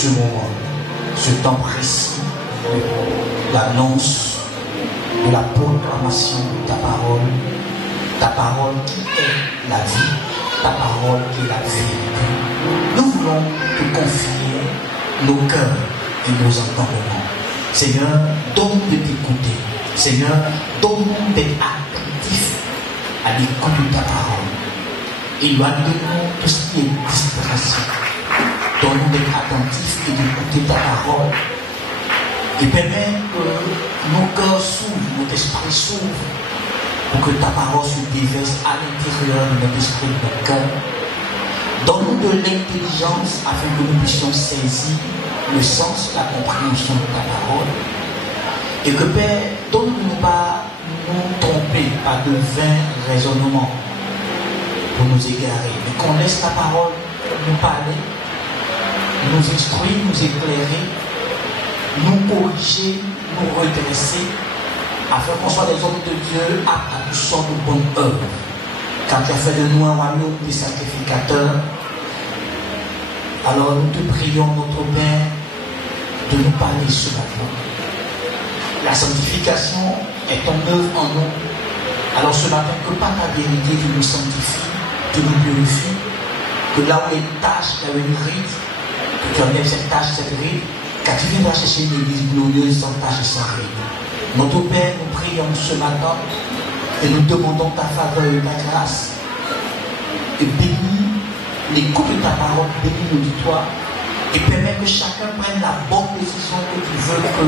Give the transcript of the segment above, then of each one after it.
ce moment, ce temps précis, l'annonce de la proclamation de ta parole qui est la vie, ta parole qui est la vérité. Nous voulons te confier nos cœurs et nos entendements. Seigneur, donne-nous de t'écouter. Seigneur, donne-nous d'être attentifs à l'écoute de ta parole. Éloigne-nous tout ce qui est distraction. Donne-nous d'être attentifs et d'écouter ta parole. Et permets que nos cœurs s'ouvrent, notre esprit s'ouvre, pour que ta parole se déverse à l'intérieur de notre esprit et de notre cœur. Donne-nous de l'intelligence afin que nous puissions saisir le sens, la compréhension de ta parole. Et que Père, donne-nous pas nous tromper par de vains raisonnements pour nous égarer, mais qu'on laisse ta parole nous parler, nous instruire, nous éclairer, nous corriger, nous redresser, afin qu'on soit des hommes de Dieu aptes à toutes sortes de bonnes œuvres. Car tu as fait de nous un royaume des sacrificateurs, alors nous te prions, notre Père, de nous parler ce matin. La sanctification est en œuvre en nous. Alors ce matin, que par ta vérité tu nous sanctifies, tu nous purifies, que là où il y a une tâche, là où il y a une ride, que tu enlèves cette tâche, cette ride, car tu viendras chercher une église glorieuse sans tâche et sans ride. Notre Père, nous prions ce matin et nous demandons ta faveur et ta grâce. Et bénis l'écoute de ta parole, bénis l'auditoire et permets que chacun prenne la bonne décision que tu veux que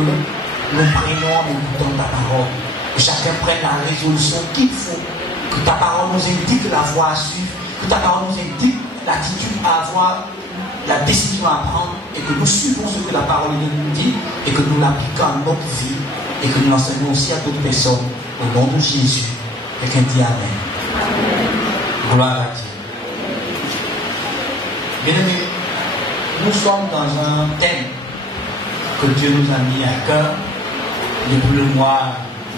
nous prenions en écoutant ta parole. Que chacun prenne la résolution qu'il faut. Que ta parole nous indique la voie à suivre. Que ta parole nous indique l'attitude à avoir, la décision à prendre. Et que nous suivons ce que la parole nous dit. Et que nous l'appliquons à notre vie. Et que nous l'enseignons aussi à d'autres personnes. Au nom de Jésus. Quelqu'un dit Amen. Gloire à Dieu. Bien-aimés, nous sommes dans un thème que Dieu nous a mis à cœur depuis le mois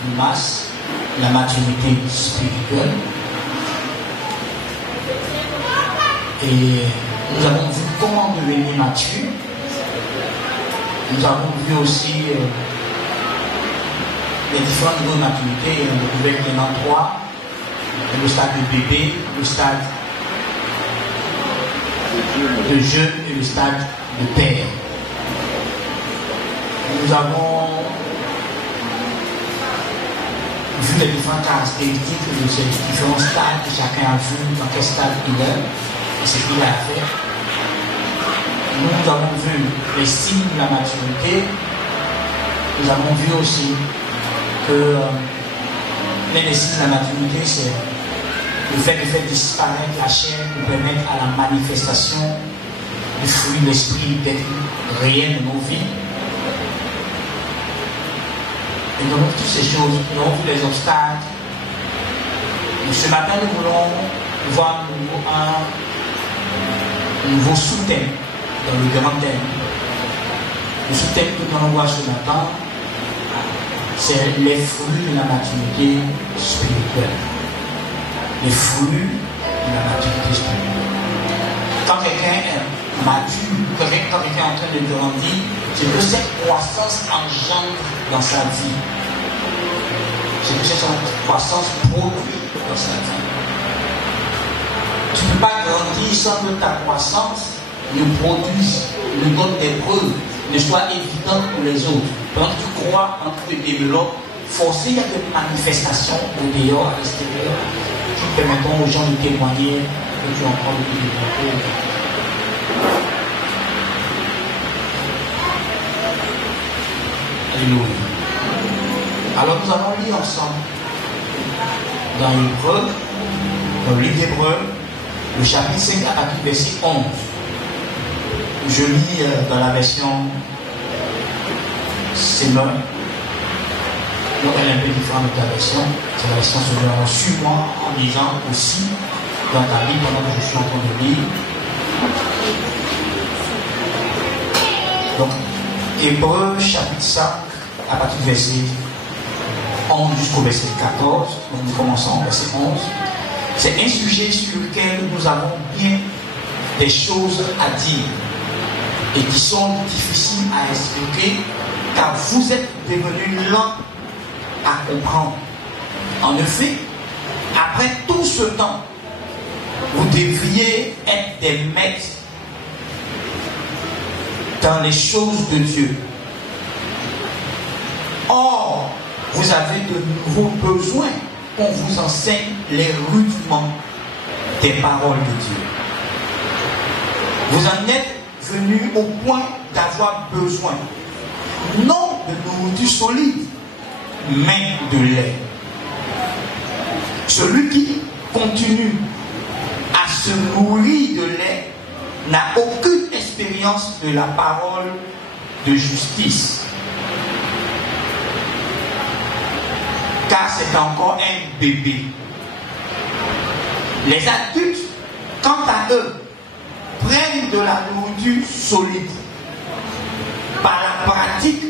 de mars, la maturité spirituelle. Et nous avons vu comment devenir mature. Nous avons vu aussi les différents niveaux de maturité. On a découvert qu'il y en a 3. Le stade de bébé, le stade de jeune et le stade de père. Nous avons vu les différentes caractéristiques de ces différents stades que chacun a vu dans quel stade il est et ce qu'il a à faire. Nous avons vu les signes de la maturité. Nous avons vu aussi que les signes de la maturité, c'est le fait de faire disparaître la chair pour permettre à la manifestation du fruit de l'esprit d'être réel dans nos vies. Et dans toutes ces choses, nous avons vu les obstacles. Et ce matin, nous voulons voir un nouveau sous-thème dans le grand thème. Le sous-thème que nous allons voir ce matin, c'est les fruits de la maturité spirituelle. Les fruits de la maturité spirituelle. Quand quelqu'un est mature, quand quelqu'un est en train de grandir, c'est que cette croissance engendre dans sa vie. C'est que cette croissance produit dans sa vie. Tu ne peux pas grandir sans que ta croissance nous produise, nous donne des preuves, ne soit évidente pour les autres. Quand tu crois, quand tu te développes, forcément il y a des manifestations au dehors, à l'extérieur, qui permettront aux gens de témoigner que tu es en train de te développer. Alléluia. Alors nous allons lire ensemble dans l'Hébreu, dans le livre d'Hébreu, le chapitre 5 à partir du verset 11. Je lis dans la version Sémeur. Donc elle est un peu différente de ta version. C'est la version Sémeur. Suis-moi en lisant aussi dans ta Bible pendant que je suis en train de lire. Donc, Hébreu chapitre 5 à partir du verset 11 jusqu'au verset 14. Donc nous commençons au verset 11. C'est un sujet sur lequel nous avons bien des choses à dire. et qui sont difficiles à expliquer car vous êtes devenus lents à comprendre. En effet, après tout ce temps, vous devriez être des maîtres dans les choses de Dieu. Or, vous avez de nouveaux besoins qu'on vous enseigne les rudiments des paroles de Dieu. Vous en êtes venus au point d'avoir besoin, non de nourriture solide, mais de lait. Celui qui continue à se nourrir de lait n'a aucune expérience de la parole de justice. Car c'est encore un bébé. Les adultes, quant à eux, prennent de la nourriture solide. Par la pratique,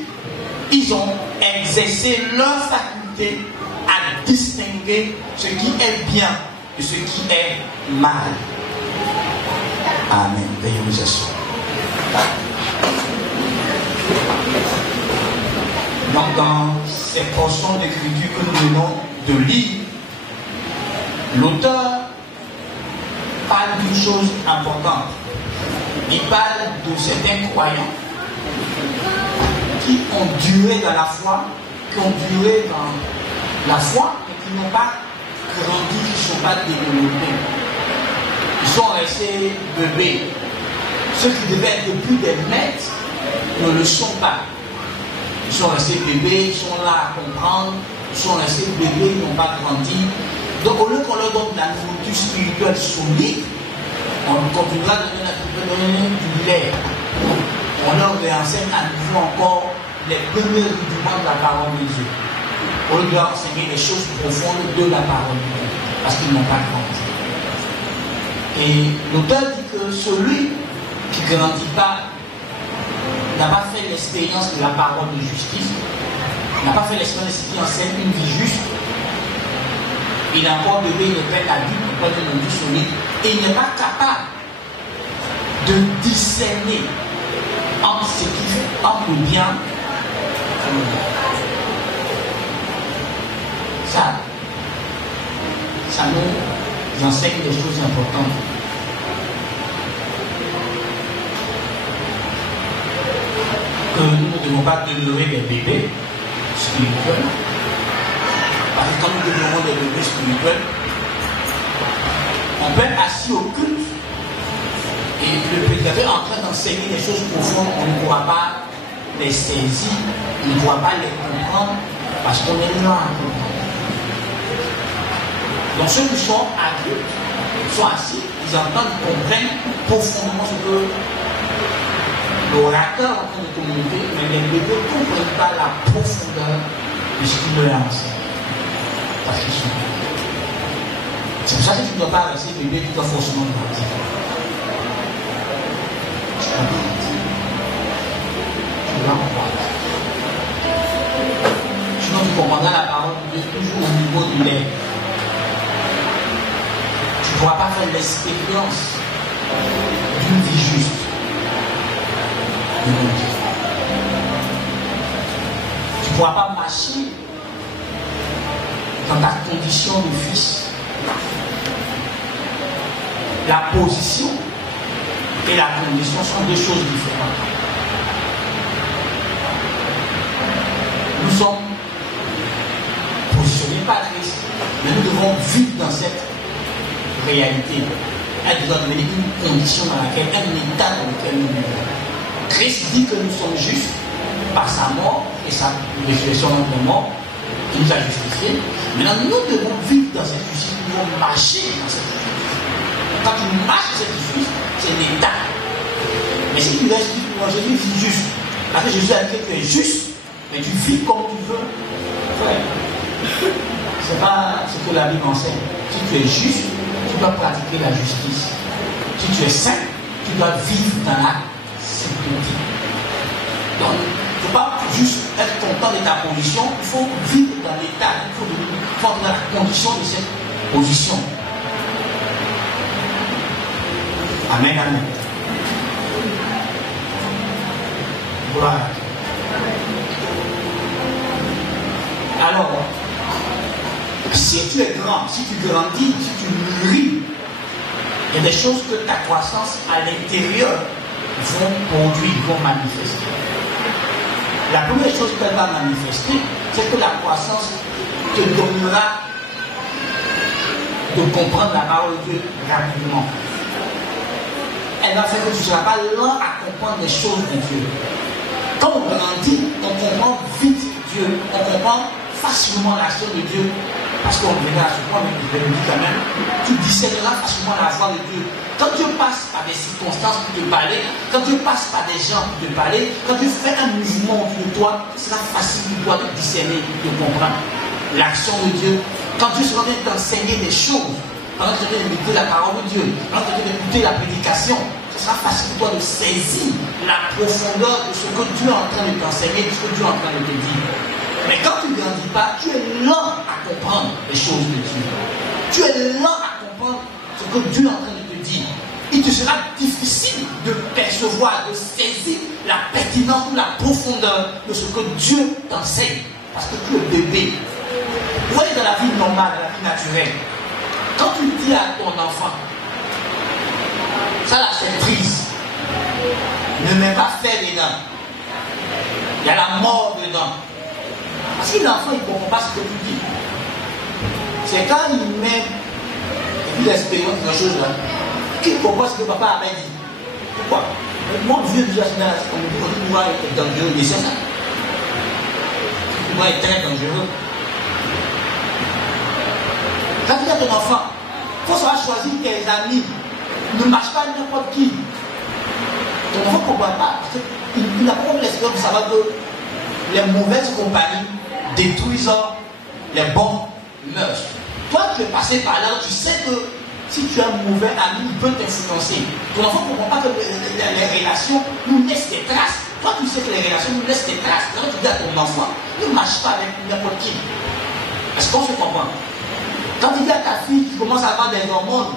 ils ont exercé leur faculté à distinguer ce qui est bien de ce qui est mal. Amen. Veuillez vous asseoir. Donc, dans ces portions d'écriture que nous venons de lire, l'auteur parle d'une chose importante. Il parle de certains croyants qui ont duré dans la foi, qui ont duré dans la foi et qui n'ont pas grandi, qui ne sont pas développés. Ils sont restés bébés. Ceux qui devaient être plus des maîtres ne le sont pas. Ils sont restés bébés, ils sont là à comprendre, ils sont restés bébés, ils n'ont pas grandi. Donc au lieu qu'on leur donne de la nourriture spirituelle solide, on continuera de donner du lait. On leur enseigne à nouveau encore les premiers rudiments de la parole de Dieu. On leur doit enseigner les choses profondes de la parole de Dieu, parce qu'ils n'ont pas grandi. Et l'auteur dit que celui qui ne grandit pas n'a pas fait l'expérience de la parole de justice, n'a pas fait l'expérience qui enseigne une vie juste. Il est encore bébé, il est prêt à vivre, il est une vie solide, et il n'est pas capable de discerner entre ce qui fait, entre le bien et le mal. Ça nous enseigne des choses importantes. Que nous ne devons pas demeurer des bébés spirituels. Parce que quand nous demeurons des bébés spirituels, on peut être assis au culte et le prédicateur est en train d'enseigner des choses profondes, on ne pourra pas les saisir, on ne pourra pas les comprendre parce qu'on est là à comprendre. Donc ceux qui sont adultes sont assis, ils entendent, ils comprennent profondément ce que l'orateur est en train de communiquer, mais les bébés ne comprennent pas la profondeur de ce qu'il leur enseigne. Parce qu'ils sont bébés. C'est pour ça que tu ne dois pas rester bébé, tu dois forcément grandir. Tu dois grandir. Tu dois croire. Sinon tu comprendras la parole de Dieu toujours au niveau du lait. Tu ne pourras pas faire l'expérience d'une vie juste. Tu ne pourras pas marcher dans ta condition de fils. La position et la condition sont deux choses différentes. Nous sommes positionnés par Christ, mais nous devons vivre dans cette réalité. Elle doit devenir une condition dans laquelle, un état dans lequel nous vivons. Christ dit que nous sommes justes par sa mort et sa résurrection entre mort, qui nous a justifiés. Maintenant, nous devons vivre dans cette justice, nous devons marcher dans cette justice. Quand tu marches dans cette justice, c'est l'état. Mais si tu restes, moi Jésus vit juste. Parce que Jésus a dit que tu es juste, mais tu vis comme tu veux. Ouais. Ce n'est pas ce que la Bible enseigne. Si tu es juste, tu dois pratiquer la justice. Si tu es saint, tu dois vivre dans la sécurité. Donc, il ne faut pas juste être content de ta position, il faut vivre dans l'état, il faut être dans la condition de cette position. Amen, amen. Gloire. Alors, si tu es grand, si tu grandis, si tu mûris, il y a des choses que ta croissance à l'intérieur vont produire, vont manifester. La première chose qu'elle va manifester, c'est que la croissance te donnera de comprendre la parole de Dieu rapidement. Elle va faire que tu ne seras pas lent à comprendre les choses de Dieu. Quand on grandit, on comprend vite Dieu, on comprend facilement l'action de Dieu, parce qu'on verra à ce point, mais je le dis quand même, tu discerneras facilement la voix de Dieu. Quand Dieu passe par des circonstances pour te parler, quand Dieu passe par des gens pour te parler, quand Dieu fait un mouvement autour de toi, ce sera facile pour toi de discerner, de comprendre l'action de Dieu. Quand Dieu sera en train d'enseigner des choses, quand tu es en train d'écouter la parole de Dieu, quand tu es en train d'écouter la prédication, ce sera facile pour toi de saisir la profondeur de ce que Dieu est en train de t'enseigner, de ce que Dieu est en train de te dire. Mais quand tu ne grandis pas, tu es lent à comprendre les choses de Dieu. Tu es lent à comprendre ce que Dieu est en train de te dire. Il te sera difficile de percevoir, de saisir la pertinence ou la profondeur de ce que Dieu t'enseigne. Parce que tu es bébé. Vous voyez, dans la vie normale, dans la vie naturelle, quand tu dis à ton enfant, ça là c'est triste, ne mets pas fer dedans, il y a la mort dedans. Parce que l'enfant il ne comprend pas ce que tu dis. C'est quand il met l'expérience de la chose là, qu'il comprend ce que papa avait dit. Pourquoi? Mon vieux déjà c'est là, on dit que pouvoir est dangereux, mais c'est ça. Le pouvoir est très dangereux. Quand tu dis à ton enfant, il faut savoir choisir tes amis. Ne marche pas n'importe qui. Ton enfant ne comprend pas. Il n'a pas l'expérience de savoir que les mauvaises compagnies détruisent les bons mœurs. Toi, tu es passé par là, tu sais que si tu as un mauvais ami, il peut t'influencer. Ton enfant ne comprend pas que les relations nous laissent des traces. Toi, tu sais que les relations nous laissent des traces. Quand tu dis à ton enfant, ne marche pas avec n'importe qui. Est-ce qu'on se comprend? Quand tu dis à ta fille qui commence à avoir des hormones,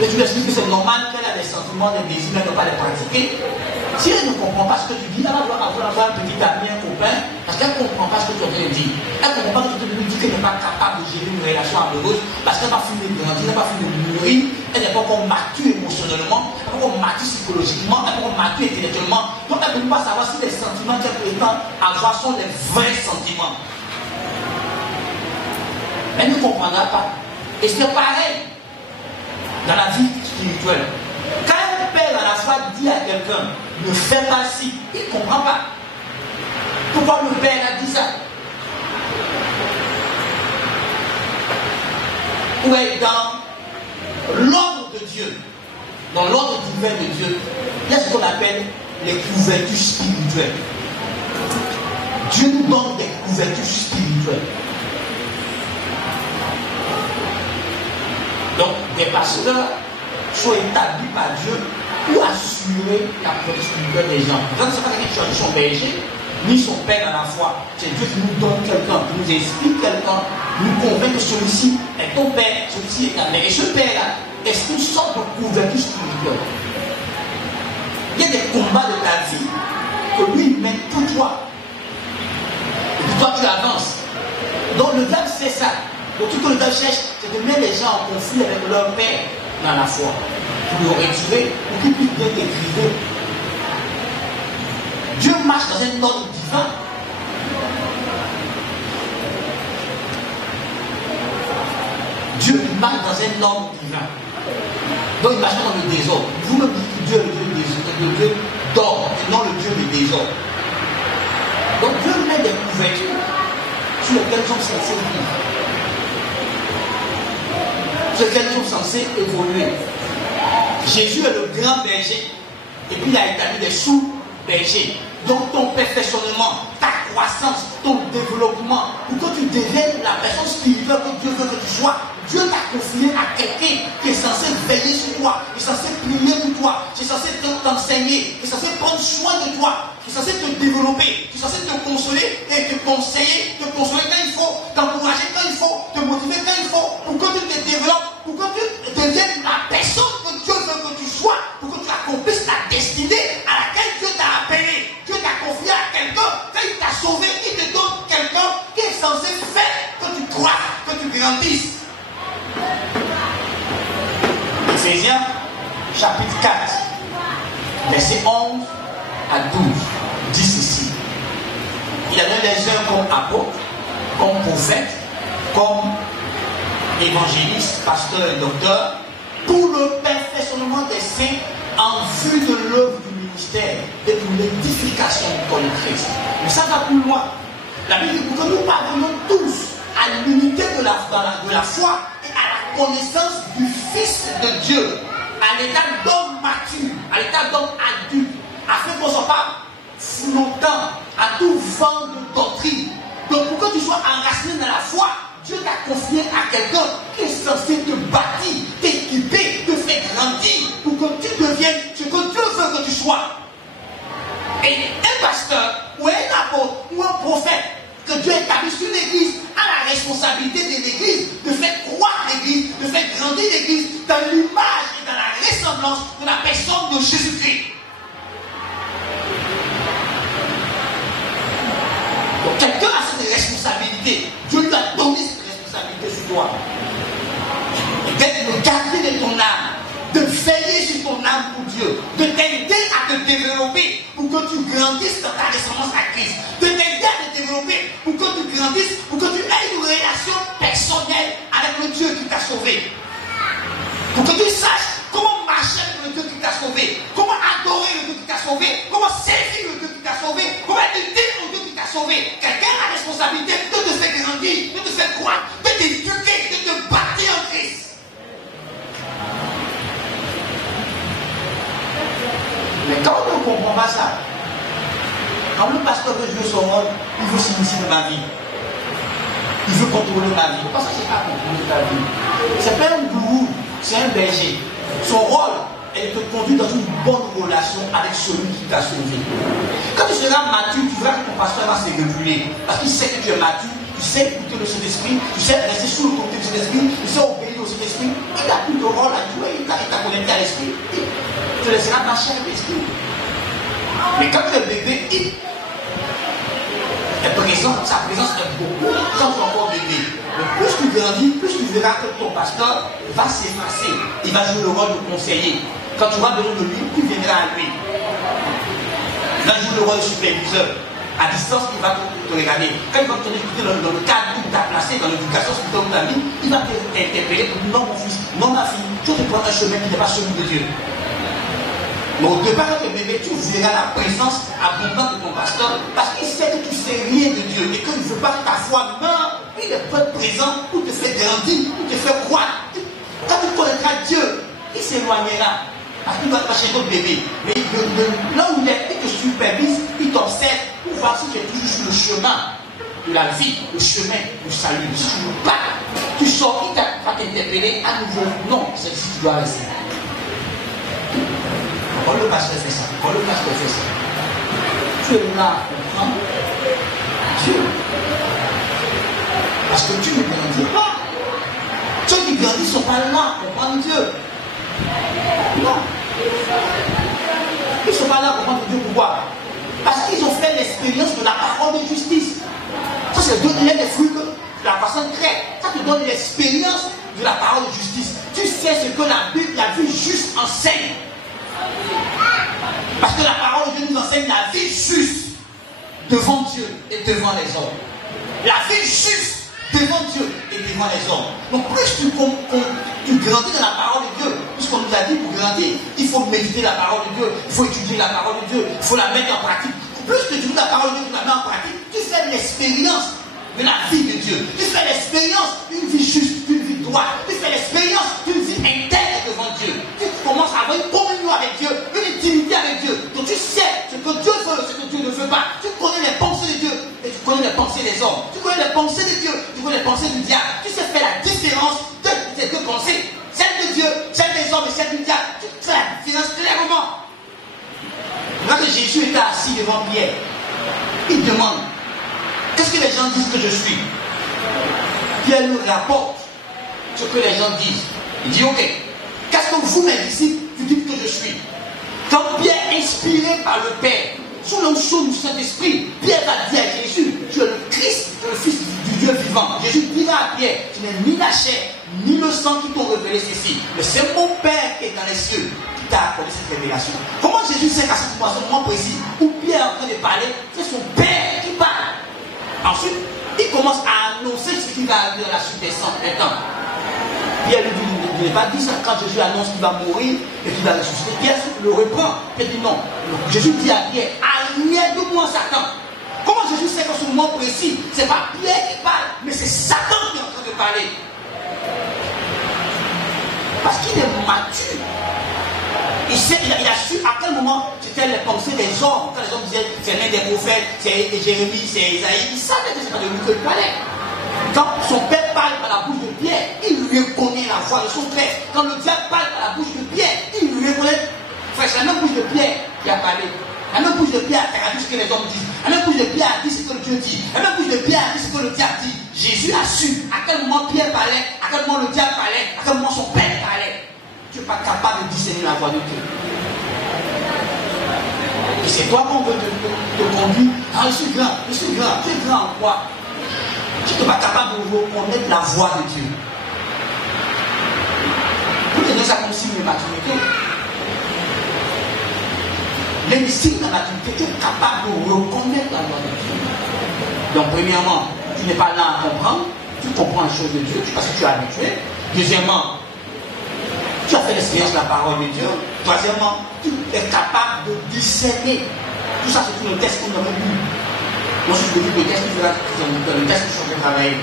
et tu lui expliques que c'est normal qu'elle a des sentiments, des désirs, mais elle ne peut pas les pratiquer, si elle ne comprend pas ce que tu dis, elle va avoir un petit ami, un copain, parce qu'elle ne comprend pas ce que tu es en train de dire. Elle ne comprend pas que tu lui dis qu'elle n'est pas capable de gérer une relation amoureuse, parce qu'elle n'a pas fini de grandir, elle n'a pas fini de mûrir, elle n'est pas encore mature émotionnellement, elle n'est pas encore mature psychologiquement, elle n'est pas encore mature intellectuellement. Donc elle ne peut pas savoir si les sentiments qu'elle prétend avoir sont les vrais sentiments. Elle ne comprendra pas. Et c'est pareil dans la vie spirituelle. Quand un père à la foi dit à quelqu'un, ne fais pas ci, il ne comprend pas. Pourquoi le père a dit ça? Ou est dans l'ordre de Dieu, dans l'ordre divin de Dieu, il y a ce qu'on appelle les couvertures spirituelles. Dieu nous donne des couvertures spirituelles. Donc, des pasteurs sont établis par Dieu pour assurer la protection des gens. Donc, ce n'est pas quelqu'un qui choisit son berger, ni son père dans la foi. C'est Dieu qui nous donne quelqu'un, qui nous explique quelqu'un, nous convainc que celui-ci est ton père, celui-ci est ta mère. Et ce père-là est une sorte de couverture spirituelle. Il y a des combats de ta vie que lui mène pour toi. Et puis toi, tu avances. Donc, le diable, c'est ça. Donc tout ce que le diable cherche, c'est de mettre les gens en conflit avec leur père dans la foi. Pour le réduire, pour qu'ils puissent bien t'écrire. Dieu marche dans un ordre divin. Dieu marche dans un ordre divin. Donc il marche pas dans le désordre. Vous-même dites que Dieu est le Dieu d'ordre et non le Dieu du désordre. Donc Dieu met des couvertures sur lesquelles sont censés vivre. Sur lesquels sont censés évoluer. Jésus est le grand berger et puis il a établi des sous-bergers. Donc ton perfectionnement, ta croissance, ton développement, pour que tu deviennes la personne spirituelle que Dieu veut que tu sois, Dieu t'a confié à quelqu'un qui est censé veiller sur toi, qui est censé prier pour toi, qui est censé t'enseigner, qui est censé prendre soin de toi, qui est censé te développer, qui est censé te consoler et te conseiller, te consoler quand il faut, t'encourager quand il faut, te motiver quand il faut, pour que tu te développes, pour que tu deviennes la personne que Dieu veut que tu sois, pour que tu accomplisses la destinée à laquelle Dieu t'a appelé. Dieu t'a Éphésiens, chapitre 4, versets 11 à 12, dit ceci. Il y en a les uns comme apôtres, comme prophètes, comme évangélistes, pasteurs et docteurs, pour le perfectionnement des saints en vue de l'œuvre du ministère et pour l'édification du corps de Christ. Mais ça va plus loin. La Bible dit que nous parvenons tous à l'unité de la foi et à la connaissance du Fils de Dieu, à l'état d'homme mature, à l'état d'homme adulte, afin qu'on ne soit pas flottant à tout vent de doctrine. Donc pour que tu sois enraciné dans la foi, Dieu t'a confié à quelqu'un qui est censé te bâtir, t'équiper, te faire grandir, pour que tu deviennes ce que Dieu veut que tu sois. Et un pasteur, ou un apôtre, ou un prophète, que Dieu établit sur l'église, a la responsabilité de l'église, de faire croître l'église, de faire grandir l'église dans l'image et dans la ressemblance de la personne de Jésus-Christ. Donc quelqu'un a cette responsabilité. Dieu lui a donné cette responsabilité sur toi. D'être le gardien de ton âme, de veiller sur ton âme pour Dieu, de t'aider à te développer pour que tu grandisses dans ta ressemblance à Christ, de t'aider à te développer pour que tu grandisses, pour que tu aies une relation personnelle avec le Dieu qui t'a sauvé. Pour que tu saches comment marcher avec le Dieu qui t'a sauvé, comment adorer le Dieu qui t'a sauvé, comment servir le Dieu qui t'a sauvé, comment aider le Dieu qui t'a sauvé. Quelqu'un a la responsabilité de te faire grandir, de te faire croître, de t'éduquer, de te bâtir en Christ. Mais quand on ne comprend pas ça, quand le pasteur veut jouer son rôle, il veut s'initier dans ma vie. Il veut contrôler ma vie. Parce que c'est pas contrôler ta vie. C'est pas un gourou, c'est un berger. Son rôle est de te conduire dans une bonne relation avec celui qui t'a sauvé. Quand tu seras mature, tu verras que ton pasteur va se réguler. Parce qu'il sait que tu es mature, tu sais écouter le Saint-Esprit, tu sais rester sous le côté du Saint-Esprit, tu sais obéir au Saint-Esprit. Il a plus de rôle à jouer, il t'a connecté à l'Esprit. Tu te laisseras marcher avec l'Esprit. Mais quand tu es bébé, il est présent, sa présence est beaucoup quand tu es encore bébé. Mais plus tu grandis, plus tu verras que ton pasteur va s'effacer. Il va jouer le rôle de conseiller. Quand tu auras besoin de lui, tu viendras à lui. Il va jouer le rôle de superviseur. À distance, il va te regarder. Quand il va te écouter dans le cadre où tu t'as placé, dans l'éducation spirituelle de ta vie, il va t'interpeller pour dire non mon fils, non ma fille, tu te prends un chemin qui n'est pas celui de Dieu. Mais au départ, quand tu es bébé, tu verras la présence abondante de ton pasteur parce qu'il sait que tu ne sais rien de Dieu et qu'il ne veut pas que ta foi meure. Il est présent pour te faire grandir, pour te faire croire. Quand tu connaîtras Dieu, il s'éloignera. Parce qu'il va te chercher ton bébé. Mais là où il est, il te supervise, il t'observe pour voir si tu es toujours sur le chemin de la vie, le chemin du salut. Si tu ne veux pas, tu sors, il va t'interpeller à nouveau. Non, c'est ici que tu dois rester. Quand le pasteur fait ça, tu es là à comprendre Dieu. Parce que tu ne grandis pas. Ceux qui grandissent ne sont pas là à comprendre Dieu. Non. Ils ne sont pas là à comprendre Dieu. Pourquoi? Parce qu'ils ont fait l'expérience de la parole de justice. Ça, c'est donner les fruits que la personne crée. Ça te donne l'expérience de la parole de justice. Tu sais ce que la Bible, la vie juste enseigne. Parce que la parole de Dieu nous enseigne la vie juste devant Dieu et devant les hommes. La vie juste devant Dieu et devant les hommes. Donc plus tu grandis dans la parole de Dieu, puisqu'on nous a dit pour grandir, il faut méditer la parole de Dieu, il faut étudier la parole de Dieu, il faut la mettre en pratique. Plus que tu lis la parole de Dieu, tu la mets en pratique, tu fais l'expérience de la vie de Dieu. Tu fais l'expérience d'une vie juste, d'une vie droite. Tu fais l'expérience d'une vie intègre devant Dieu. Tu commences à avoir une communion avec Dieu, une intimité avec Dieu. Donc tu sais ce que Dieu veut, ce que Dieu ne veut pas. Tu connais les pensées de Dieu et tu connais les pensées des hommes. Tu connais les pensées de Dieu, tu connais les pensées du diable. Tu sais faire la différence de ces deux pensées. Celle de Dieu, celle des hommes et celle du diable. Tu fais la différence clairement. Quand Jésus était assis devant Pierre, il demande: qu'est-ce que les gens disent que je suis? Pierre nous rapporte ce que les gens disent. Il dit: ok, qu'est-ce que vous, mes disciples, vous dites que je suis? Quand Pierre, inspiré par le Père, sous l'onction du Saint-Esprit, Pierre va dire à Jésus: tu es le Christ, le Fils du Dieu vivant. Jésus dira à Pierre, tu n'es ni la chair, ni le sang qui t'ont révélé ceci, mais c'est mon Père qui est dans les cieux qui t'a accordé cette révélation. Comment Jésus sait qu'à ce moment précis où Pierre est en train de parler, c'est son Père qui parle. Ensuite, il commence à annoncer ce qui va arriver dans la suite des temps. Pierre lui dit, il n'est pas dit ça quand Jésus annonce qu'il va mourir et qu'il va ressusciter. Pierre le reprend. Pierre dit non. Jésus dit à Pierre, allume de moi Satan. Comment Jésus sait qu'en ce moment précis, ce n'est pas Pierre qui parle, mais c'est Satan qui est en train de parler. Parce qu'il est mature. Il a su à quel moment c'était les pensées des hommes. Quand les hommes disaient c'est l'un des prophètes, c'est Jérémie, c'est Isaïe, il savait que ce n'est pas de lui que il parlait. Quand son père parle par la bouche de Pierre, il lui reconnaît la voix de son père. Quand le diable parle par la bouche de Pierre, il lui reconnaît. Frère, c'est la même bouche de Pierre qui a parlé. La même bouche de Pierre a traduit ce que les hommes disent. La même bouche de Pierre a dit ce que Dieu dit. La même bouche de Pierre a dit ce que le diable dit. Jésus a su à quel moment Pierre parlait, à quel moment le diable parlait, à quel moment son père parlait. Tu n'es pas capable de discerner la voix de Dieu. Et c'est toi qu'on veut te conduire. Ah, je suis grand. Tu es grand en quoi? Tu n'es pas capable de reconnaître la voix de Dieu. Pour te donner ça comme signe de maturité. Les signes de maturité, tu es capable de reconnaître la voix de Dieu. Donc, premièrement, tu n'es pas là à comprendre. Tu comprends les choses de Dieu parce que tu es habitué. Deuxièmement, tu as fait l'expérience de la parole de Dieu. Troisièmement, tu es capable de discerner. Tout ça, c'est tout le test qu'on a vu. Moi, je te dis le test que le test que je suis en train de travailler.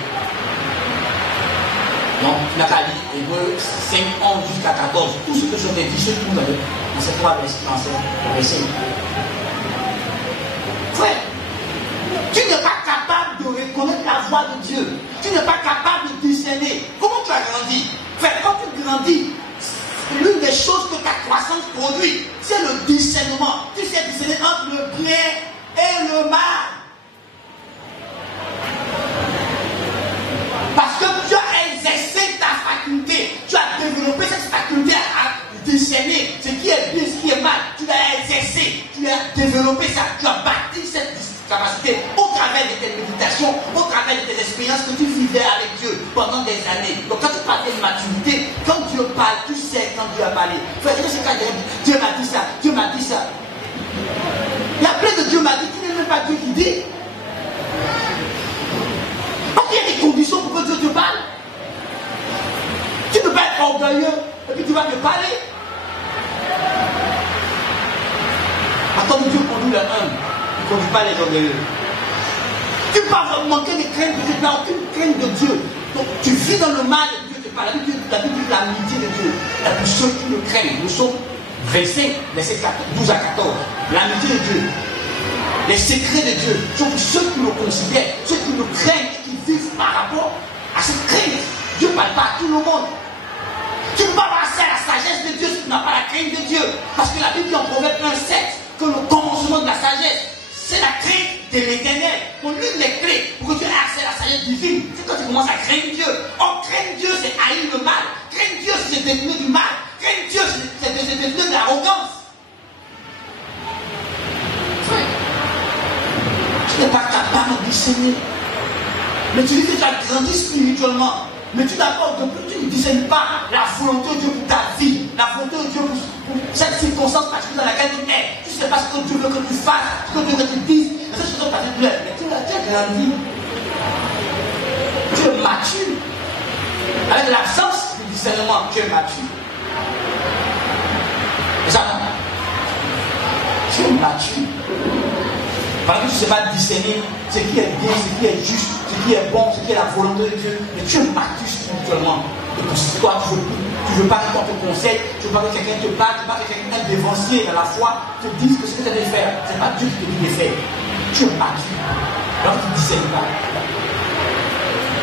Donc, tu n'as qu'à lire Hébreux 5, 11 jusqu'à 14. Tout ce que je t'ai dit, c'est tout dans ces trois versets. Frère, tu n'es pas capable de reconnaître la voix de Dieu. Tu n'es pas capable de discerner. Comment tu as grandi? Frère, quand tu grandis, l'une des choses que ta croissance produit, c'est le discernement. Tu sais discerner entre le bien et le mal. Parce que tu as exercé ta faculté, tu as développé cette faculté à discerner ce qui est bien, ce qui est mal. Tu l'as exercé, tu as développé ça, tu as bâti cette capacité au travers de tes méditations, au travers de tes expériences que tu vivais avec Dieu pendant des années. Donc quand tu parles de maturité, quand Dieu parle, tu sais quand Dieu a parlé. Frère, c'est quand Dieu m'a dit ça, Dieu m'a dit ça. Il y a plein de Dieu m'a dit, tu n'es même pas Dieu qui dit. Parce qu'il y a des conditions pour que Dieu te parle. Tu ne peux pas être orgueilleux et puis tu vas te parler. Attends, Dieu conduit le humble. Il ne conduit pas les orgueilleux. Tu ne peux pas manquer de crainte de Dieu. Tu n'as aucune crainte de Dieu. Donc tu vis dans le mal et Dieu te parle. La Bible dit l'amitié de Dieu. Et pour ceux qui le craignent, nous sommes 25, versets 12 à 14. L'amitié de Dieu. Les secrets de Dieu sont pour ceux qui le considèrent, ceux qui le craignent et qui vivent par rapport à cette crainte. Dieu ne parle pas à tout le monde. Tu ne peux pas avoir accès à la sagesse de Dieu si tu n'as pas la crainte de Dieu. Parce que la Bible dit en Proverbe 1,7 que le commencement de la sagesse, c'est la crainte de l'Éternel. Donc l'une des clés pour que tu aies accès à la sagesse divine, c'est quand tu commences à craindre Dieu. Or, craindre Dieu, c'est haïr le mal. Craindre Dieu, c'est se détourner du mal. Craindre Dieu, c'est se détourner de l'arrogance. Tu n'es pas capable de discerner. Mais tu dis que tu as grandi spirituellement. Mais tu ne discernes pas la volonté de Dieu pour ta vie, la volonté de Dieu pour cette circonstance particulière dans laquelle tu es. Tu ne sais pas ce que Dieu veut que tu fasses, ce que Dieu veut que tu dises, ce que tu as fait plaire. Mais tu as grandi. Tu es mature. Avec l'absence du discernement, tu es mature. Et ça, non. Tu es mature. Parce que tu ne sais pas discerner ce qui est bien, ce qui est juste, ce qui est bon, ce qui est la volonté de Dieu. Mais tu es mature spirituellement. Et pour toi, tu ne veux pas qu'on te conseille, tu ne veux pas que quelqu'un te parle, tu ne veux pas que quelqu'un dévancier dans la foi te dise que ce que tu as de faire, ce n'est pas Dieu qui te dit de faire. Tu es mature. Alors tu ne discernes pas.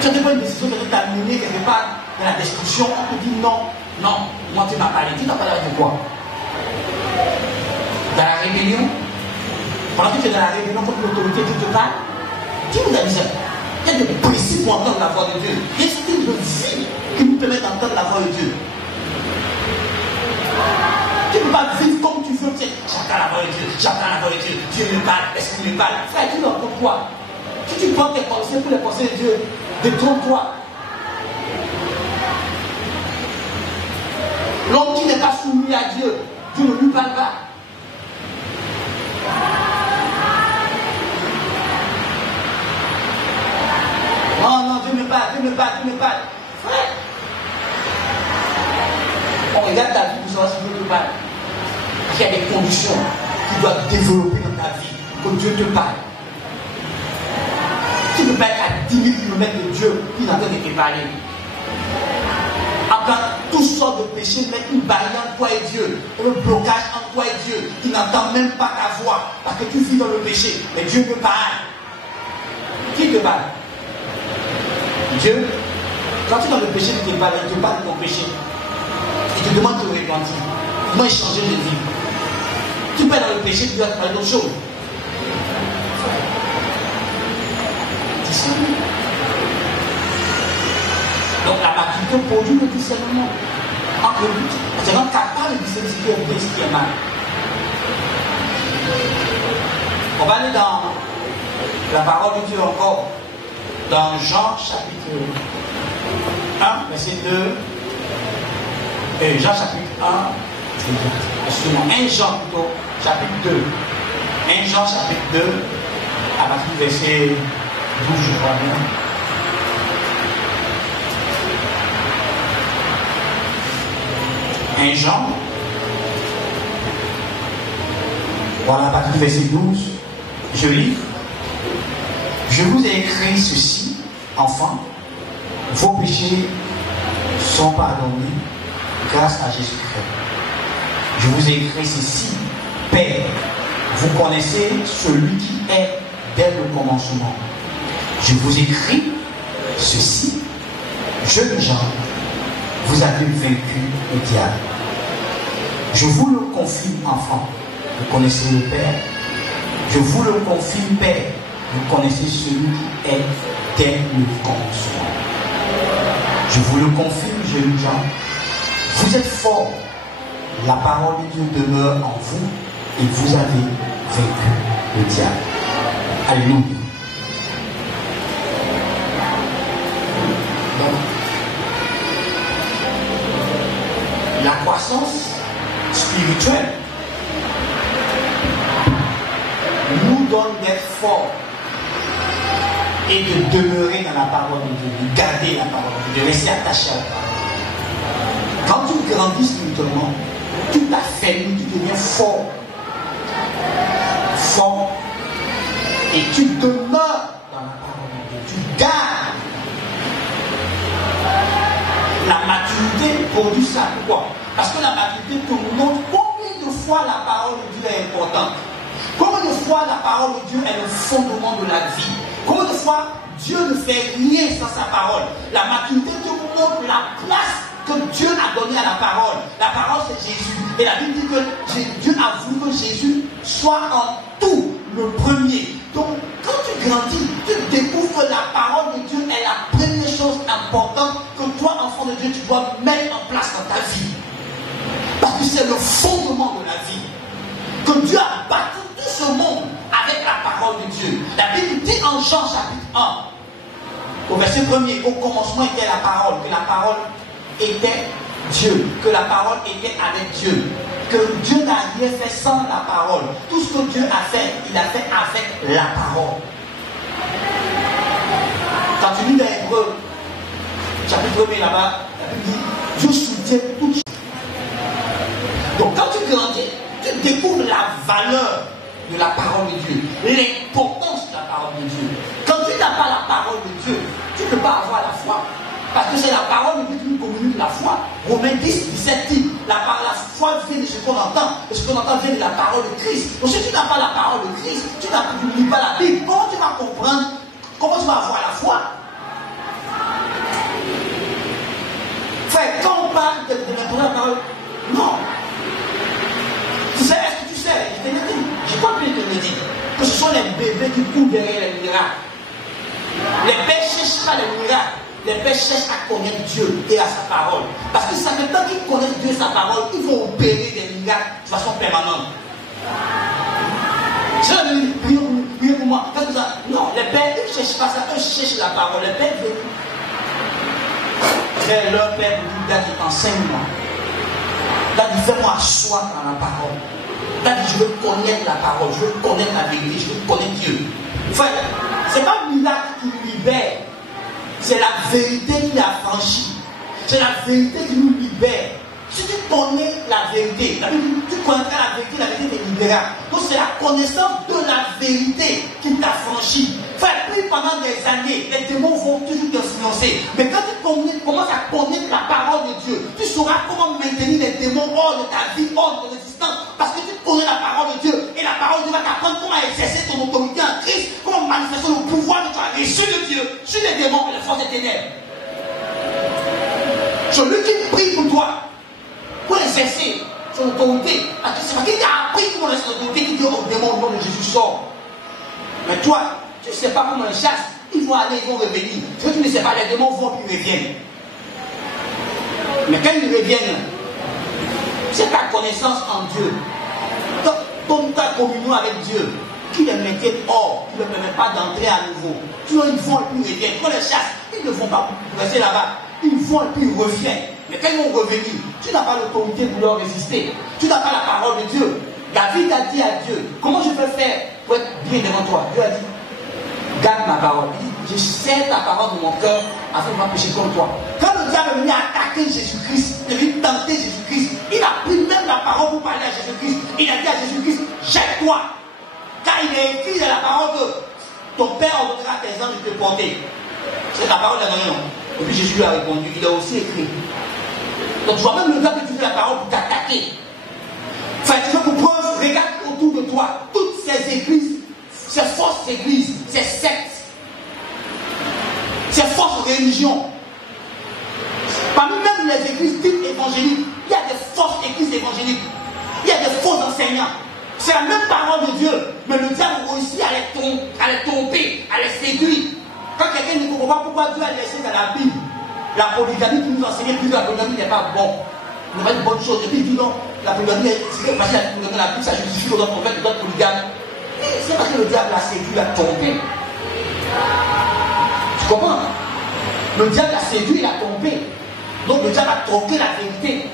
Tu as de bonnes décisions qui t'a amené quelque part dans la destruction. On te dit non, non, moi tu m'as parlé. Tu n'as parlé de quoi? Dans la rébellion. Pendant que tu es dans la rébellion contre l'autorité, Dieu te parle. Qui vous a dit ça? Il y a des principes pour entendre la voix de Dieu. Il y a des styles de vie qui nous permettent d'entendre la voix de Dieu. Tu ne peux pas vivre comme tu veux. J'entends la voix de Dieu, j'entends la voix de Dieu. Dieu me parle, est-ce qu'il me parle? Frère, tu n'entends quoi? Si tu prends tes pensées pour les pensées de Dieu, Détrompe-toi. L'homme qui n'est pas soumis à Dieu, Dieu ne lui parle pas. Oh non, Dieu me parle, Dieu me parle, Dieu me parle. Frère, on regarde ta vie pour savoir si Dieu te parle. Parce qu'il y a des conditions que tu dois développer dans ta vie pour que Dieu te parle. Tu ne peux pas être à 10 000 km de Dieu qui n'entend de te parler. Après toutes sortes de péchés, mettre une barrière entre toi et Dieu, un blocage entre toi et Dieu, qui n'entend même pas ta voix, parce que tu vis dans le péché. Mais Dieu te parle. Qui te parle? Dieu. Quand tu es dans le péché, il te parle de ton péché. Il te demande de te repentir. Comment changer de vie? Tu peux être dans le péché, tu dois te parler d'autre chose. Donc la maturité produit le discernement. Entre nous, c'est vraiment capable de discerner ce qui est bien, ce qui est mal. On va aller dans la parole de Dieu encore. Dans Jean chapitre 1, verset 2. Jean chapitre 1. Excusez-moi, 1 Jean plutôt, chapitre 2. 1 Jean chapitre 2, à partir du verset 12, je crois bien. Un Jean, voilà, à partir du verset 12, je lis. Je vous ai écrit ceci, enfants, vos péchés sont pardonnés grâce à Jésus-Christ. Je vous ai écrit ceci, Père, vous connaissez celui qui est dès le commencement. Je vous écris ceci, jeunes gens, vous avez vaincu le diable. Je vous le confie, enfants, vous connaissez le Père. Je vous le confie, Père, vous connaissez celui qui est dès le commencement. Je vous le confie, jeunes gens, vous êtes forts. La parole de Dieu demeure en vous et vous avez vaincu le diable. Alléluia. Donc, la croissance spirituelle nous donne d'être forts et de demeurer dans la parole de Dieu, de garder la parole de Dieu, de rester attaché à la parole. Quand tu grandis spirituellement, tu t'affermis, tu deviens fort. Fort. Et tu demeures dans la parole de Dieu. Tu gardes. La maturité produit ça. Pourquoi? Parce que la maturité te montre combien de fois la parole de Dieu est importante. Combien de fois la parole de Dieu est le fondement de la vie. Combien de fois Dieu ne fait rien sans sa parole. La maturité te montre la place que Dieu a donné à la parole. La parole, c'est Jésus. Et la Bible dit que Dieu a voulu que Jésus soit en tout le premier. Donc, quand tu grandis, tu découvres que la parole de Dieu est la première chose importante que toi, enfant de Dieu, tu dois mettre en place dans ta vie. Parce que c'est le fondement de la vie. Que Dieu a bâti tout ce monde avec la parole de Dieu. La Bible dit en Jean chapitre 1, au verset 1er, au commencement était la parole, que la parole était Dieu, que la parole était avec Dieu, que Dieu n'a rien fait sans la parole. Tout ce que Dieu a fait, il a fait avec la parole. Quand tu lis dans Hébreux, chapitre 1 là-bas, la Bible dit Dieu soutient toutes choses. Donc quand tu grandis, tu découvres la valeur de la parole de Dieu, l'importance de la parole de Dieu. Quand tu n'as pas la parole de Dieu, tu ne peux pas avoir la foi. Parce que c'est la parole de Dieu qui nous communique la foi. Romains 10, 17 dit, la foi vient de ce qu'on entend, et ce qu'on entend vient de la parole de Christ. Donc si tu n'as pas la parole de Christ, tu ne lis pas la Bible, comment tu vas comprendre, comment tu vas avoir la foi? Frère, quand on parle de l'importance de la parole, non. Tu sais, est-ce que tu sais, je te le dis, je crois que je te le dis, que ce sont les bébés qui courent derrière les miracles. Les pères cherchent pas les miracles. Les pères cherchent à connaître Dieu et à sa parole. Parce que ça fait tant qu'ils connaissent Dieu et sa parole, ils vont opérer des miracles de façon permanente. C'est la Bible, priez pour moi. Non, les pères, ils ne cherchent pas ça, eux cherchent la parole. Les pères veulent. C'est leur père qui dit, enseigne-moi. Là, fais-moi asseoir dans la parole. Là, je veux connaître la parole, je veux connaître la vérité, je veux connaître Dieu. Enfin, ce n'est pas le miracle qui nous libère, c'est la vérité qui l'a franchi. C'est la vérité qui nous libère. Si tu connais la vérité, tu connaîtras la vérité te libérera. Donc c'est la connaissance de la vérité qui t'a franchi. Enfin, puis pendant des années, les démons vont toujours t'influencer. Mais quand tu commences à connaître la parole de Dieu, tu sauras comment maintenir les démons hors de ta vie, hors de ton existence. Parce que tu connais la parole de Dieu. Et la parole de Dieu va t'apprendre comment exercer ton autorité en Christ, comment manifester le pouvoir que tu as reçu de Dieu sur les démons et les forces des ténèbres. Celui qui prie pour toi, pour exercer son autorité, c'est parce qu'il t'a appris comment exercer son autorité, qui dit au démon au nom de Jésus sort. Mais toi, tu ne sais pas comment ils chassent, ils vont aller, ils vont revenir. Ce que tu ne sais pas, les démons vont puis reviennent. Mais quand ils reviennent, c'est ta connaissance en Dieu. Ton ta communion avec Dieu, qui les mettait hors, qui ne permet pas d'entrer à nouveau. Tu vois, ils vont et puis reviennent. Quand les chassent, ils ne vont pas rester là-bas. Ils vont et puis ils reviennent. Mais quand ils vont revenir, tu n'as pas l'autorité pour leur résister. Tu n'as pas la parole de Dieu. David a dit à Dieu, comment je peux faire pour être bien devant toi? Dieu a dit, garde ma parole. Il dit, je sais ta parole dans mon cœur afin de m'empêcher contre toi. Quand le diable est venu attaquer Jésus-Christ, il est venu tenter Jésus-Christ, il a pris même la parole pour parler à Jésus-Christ. Il a dit à Jésus-Christ, jette-toi. Car il est écrit dans la parole que ton Père ordonnera tes anges de te porter. C'est la parole d'un homme. Et puis Jésus lui a répondu, il a aussi écrit. Donc tu vois même le diable utiliser la parole pour t'attaquer. Enfin, tu veux comprendre, regarde autour de toi, toutes ces églises, ces fausses églises, ces sectes, ces fausses religions. Parmi même les églises dites évangéliques, il y a des fausses églises évangéliques. Il y a des faux enseignants. C'est la même parole de Dieu, mais le diable réussit à les tromper, à les séduire. Quand quelqu'un ne comprend pas pourquoi Dieu a laissé dans la Bible la polygamie qui nous enseignait plus que la polygamie n'est pas bon. Ce n'est pas une bonne chose. Et puis il dit non, la polygamie, c'est parce que la polygamie dans la Bible, ça justifie qu'on doit convaincre d'autres polygames. C'est parce que le diable a séduit, a trompé. Tu comprends? Le diable a séduit, il a trompé. Donc le diable a troqué la vérité.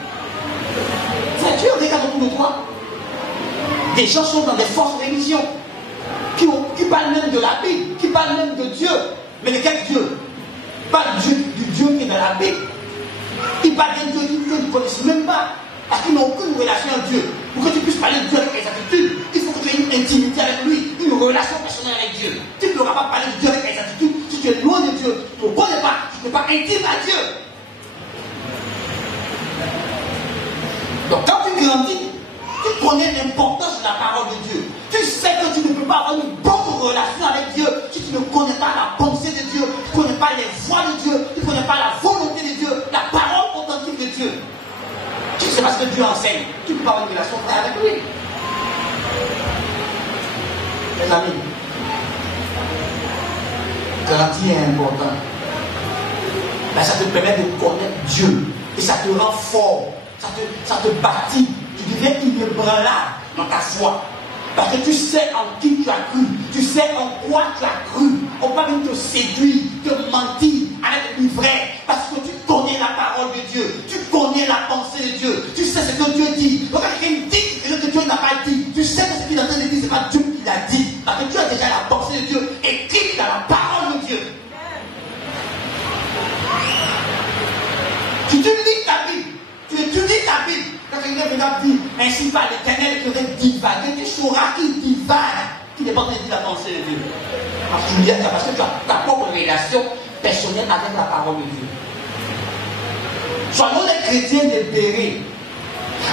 Enfin, tu regardes autour de toi. Des gens sont dans des fausses religions qui parlent même de la Bible, qui parlent même de Dieu. Mais lequel Dieu? Pas du Dieu qui est dans la Bible. Ils parlent d'un Dieu qu'ils ne connaissent même pas. Parce qu'ils n'ont aucune relation avec Dieu. Pour que tu puisses parler de Dieu avec exactitude, il faut que tu aies une intimité avec lui, une relation personnelle avec Dieu. Tu ne pourras pas parler de Dieu avec exactitude si tu es loin de Dieu. Tu ne connais pas, tu n'es pas intime à Dieu. Donc quand tu grandis, tu connais l'importance de la parole de Dieu. Tu sais que tu ne peux pas avoir une bonne relation avec Dieu si tu ne connais pas la pensée de Dieu, tu ne connais pas les voies de Dieu, tu ne connais pas la volonté de Dieu, la parole authentique de Dieu. Tu sais pas ce que Dieu enseigne. Tu ne peux pas avoir une relation avec lui. Mes amis, grandir est important. Ben, ça te permet de connaître Dieu. Et ça te rend fort. Ça te bâtit. Tu deviens inébranlable dans ta foi. Parce que tu sais en qui tu as cru. Tu sais en quoi tu as cru. On ne va pas venir te séduire, te mentir avec une vraie. Parce que tu connais la parole de Dieu. Tu connais la pensée de Dieu. Tu sais ce que Dieu dit. Donc quand quelqu'un dit ce que Dieu n'a pas dit, tu sais que ce qu'il est en train de dire, ce n'est pas Dieu qui l'a dit. Parce que tu as déjà la pensée de Dieu écrite dans la parole de Dieu. Tu lis ta Bible. Tu étudies ta Bible. Quand quelqu'un vient dire, ainsi par l'Éternel qui aurait divagué, tu sauras qu'il divague, qui n'est pas en train de dire la pensée de Dieu. Parce que tu as ta propre relation personnelle avec la parole de Dieu. Soyons les chrétiens libérés.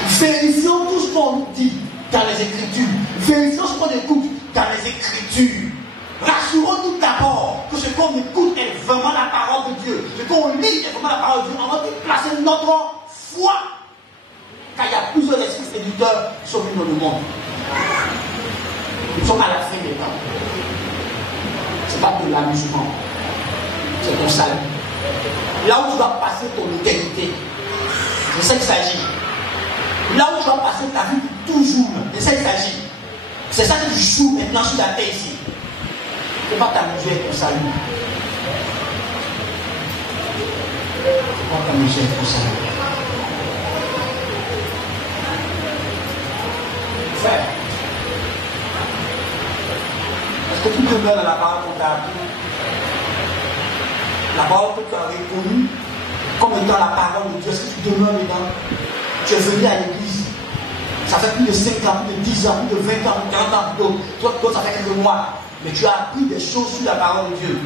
Vérifions tout ce qu'on dit dans les Écritures. Vérifions ce qu'on écoute dans les Écritures. Rassurons-nous d'abord que ce qu'on écoute est vraiment la parole de Dieu. Ce qu'on lit est vraiment la parole de Dieu. On va placer notre foi. Car il y a plusieurs esprits séducteurs qui sont venus dans le monde. Nous sommes à la fin des temps. Ce n'est pas de l'amusement. C'est ton salut. Là où tu vas passer ton éternité, c'est ça qu'il s'agit. Là où tu vas passer ta vie toujours, c'est ça qu'il s'agit. C'est ça que tu joues maintenant sur la terre ici. ne faut pas t'amuser avec ton salut. Il ne faut pas t'amuser avec ton salut. Frère, est-ce que tu demeures dans la parole qu'on t'a appris? La parole que tu as reconnue comme étant la parole de Dieu, est-ce que tu demeures dedans? Tu es venu à l'église, ça fait plus de 5 ans, plus de 10 ans, plus de 20 ans, 40 ans, toi ça fait quelques mois, mais tu as appris des choses sur la parole de Dieu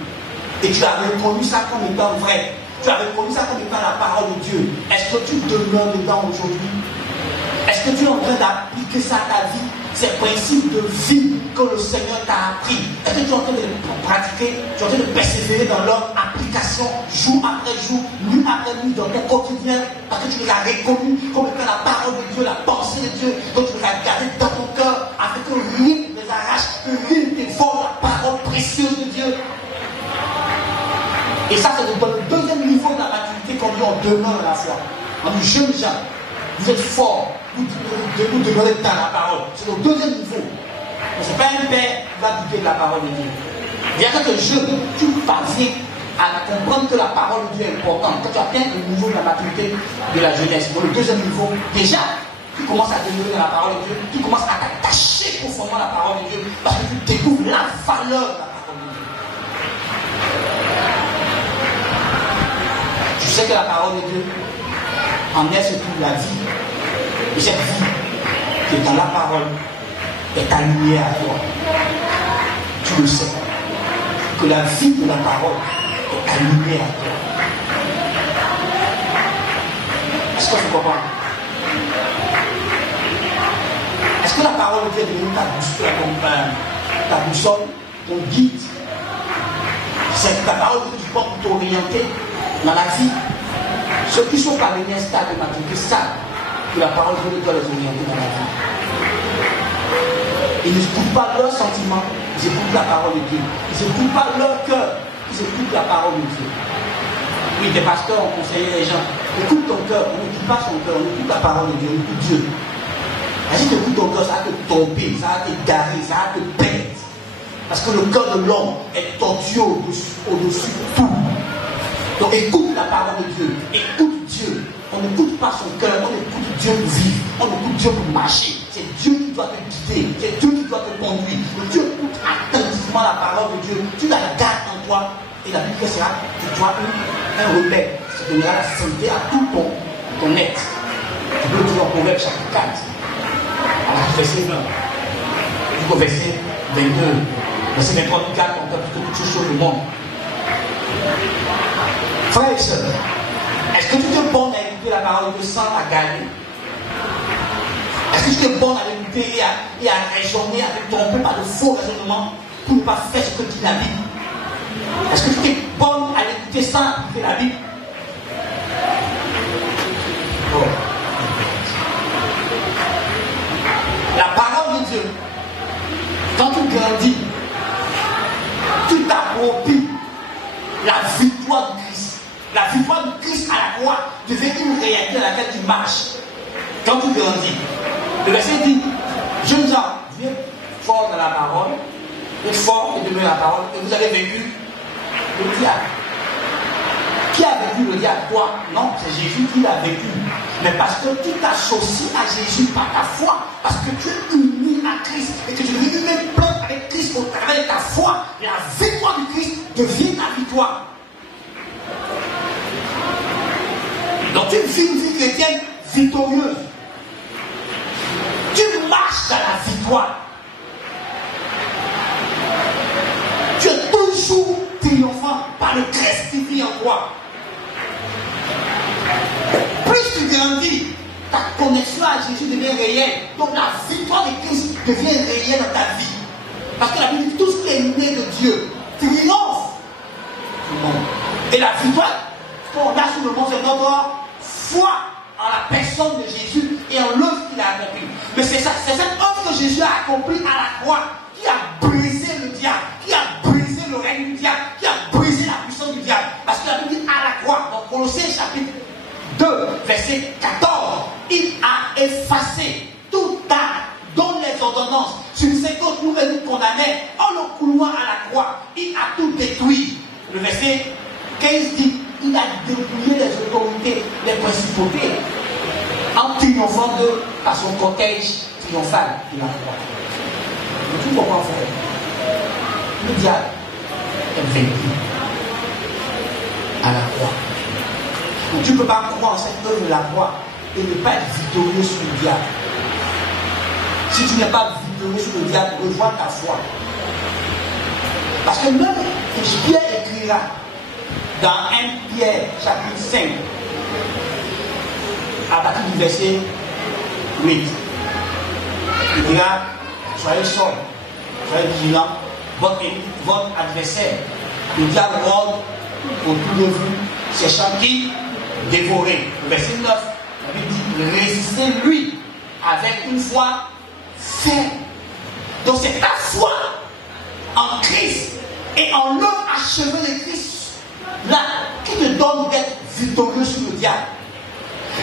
et tu as reconnu ça comme étant vrai, tu as reconnu ça comme étant la parole de Dieu. Est-ce que tu demeures dedans aujourd'hui? Est-ce que tu es en train d'appliquer ça à ta vie, ces principes de vie que le Seigneur t'a appris? Est-ce que tu es en train de pratiquer, tu es en train de persévérer dans leur application jour après jour, nuit après nuit, dans ton quotidien, parce que tu les as reconnus comme étant la parole de Dieu, la pensée de Dieu, que tu les as gardées dans ton cœur, afin que rien ne les arrache, que rien ne dévore la parole précieuse de Dieu. Et ça, c'est le deuxième niveau de la maturité qu'on dit on demeure à la foi. On dit jeunes gens, vous êtes forts, vous demeurez dans la parole. C'est le deuxième niveau. Ce n'est pas un père qui va douter de la parole de Dieu. Il y a quelques jeunes, tu parviens à comprendre que la parole de Dieu est importante. Quand tu atteins le niveau de la maturité de la jeunesse, dans le deuxième niveau, déjà, tu commences à demeurer dans la parole de Dieu, tu commences à t'attacher profondément à la parole de Dieu, parce que tu découvres la valeur de la parole de Dieu. Tu sais que la parole de Dieu en est ce qui la vie. Et cette vie qui est dans la parole est alignée à toi. Tu le sais. Que la vie de la parole est alignée à toi. Est-ce que tu comprends? Est-ce que la parole de Dieu est devenue ta boussole, ton guide? C'est ta parole que tu portes pour t'orienter dans la vie. Ceux qui sont parvenus à un stade de maturité savent que la parole de Dieu doit les orienter dans la vie. Ils n'écoutent pas leurs sentiments, ils écoutent la parole de Dieu. Ils n'écoutent pas leur cœur, ils écoutent la parole de Dieu. Oui, des pasteurs ont conseillé les gens. Écoute ton cœur, on n'écoute pas son cœur, on écoute la parole de Dieu, on écoute Dieu. Et si tu écoutes ton cœur, ça va te tromper, ça va t'égarer, ça va te perdre. Parce que le cœur de l'homme est tortueux au-dessus de tout. Donc écoute la parole de Dieu, écoute Dieu. On n'écoute pas son cœur, on écoute Dieu pour vivre, on écoute Dieu pour marcher. C'est Dieu qui doit te guider, c'est Dieu qui doit te conduire. Donc Dieu écoute attentivement la parole de Dieu, tu la gardes en toi, et la Bible sera pour toi un remède. Ça donnera la santé à tout ton être. Tu peux dire en Proverbe chapitre 4, à la verset 20, jusqu'au verset 22, verset 23, 24, on peut toutes choses sur le monde. Frères et sœurs, est-ce que tu es bon à écouter la parole de Dieu sans la gagner? Est-ce que tu es bon à l'écouter et à raisonner, à te tromper par de faux raisonnements pour ne pas faire ce que dit la Bible? Est-ce que tu es bon à l'écouter sans appliquer la Bible? Oh. La parole de Dieu, quand tu grandis, tu t'appropries la victoire du Christ. La victoire du Christ à la croix devient une réalité dans laquelle tu marches. Quand tu grandis, le verset dit, jeunes gens, viens fort dans la parole, êtes fort et demeurez la parole, et vous avez vécu le diable. Qui a vécu le diable? Toi? Non, c'est Jésus qui l'a vécu. Mais parce que tu t'associes à Jésus par ta foi, parce que tu es uni à Christ et que tu vis une même plan avec Christ au travers de ta foi, la victoire du Christ devient ta victoire. Donc tu vis une vie chrétienne victorieuse. Tu marches dans la victoire. Tu es toujours triomphant par le Christ qui vit en toi. Plus tu grandis, ta connexion à Jésus devient réelle. Donc la victoire de Christ devient réelle dans ta vie. Parce que la Bible dit tout ce qui est né de Dieu triomphe sur le monde. Et la victoire qu'on a sur le monde, c'est notre foi en la personne de Jésus et en l'œuvre qu'il a accomplie. Mais c'est cette œuvre que Jésus a accomplie à la croix qui a brisé le diable, qui a brisé le règne du diable, qui a brisé la puissance du diable. Parce que la Bible dit à la croix, dans Colossiens chapitre 2, verset 14, il a effacé tout acte dont les ordonnances ordonnance. Sur ces autres nous condamnait, en le coulant à la croix, il a tout détruit. Le verset 15 dit, il a dépouillé les autorités, les principautés, en triomphant d'eux par son cortège triomphal de la croix. Mais tu comprends, frère? Le diable est vaincu à la croix. Donc, tu ne peux pas croire en cette œuvre de la croix et ne pas être victorieux sur le diable. Si tu n'es pas victorieux sur le diable, revois ta foi. Parce que même Pierre écrira dans 1 Pierre chapitre 5 à partir du verset 8. Il dira, soyez sobres, soyez vigilants, votre adversaire, le diable rôde autour de vous, cherchant qui dévorer. Le verset 9, la Bible dit, résistez-lui avec une foi ferme. Donc c'est ta foi en Christ et en l'œuvre achevée de Christ là qui te donne d'être victorieux sur le diable.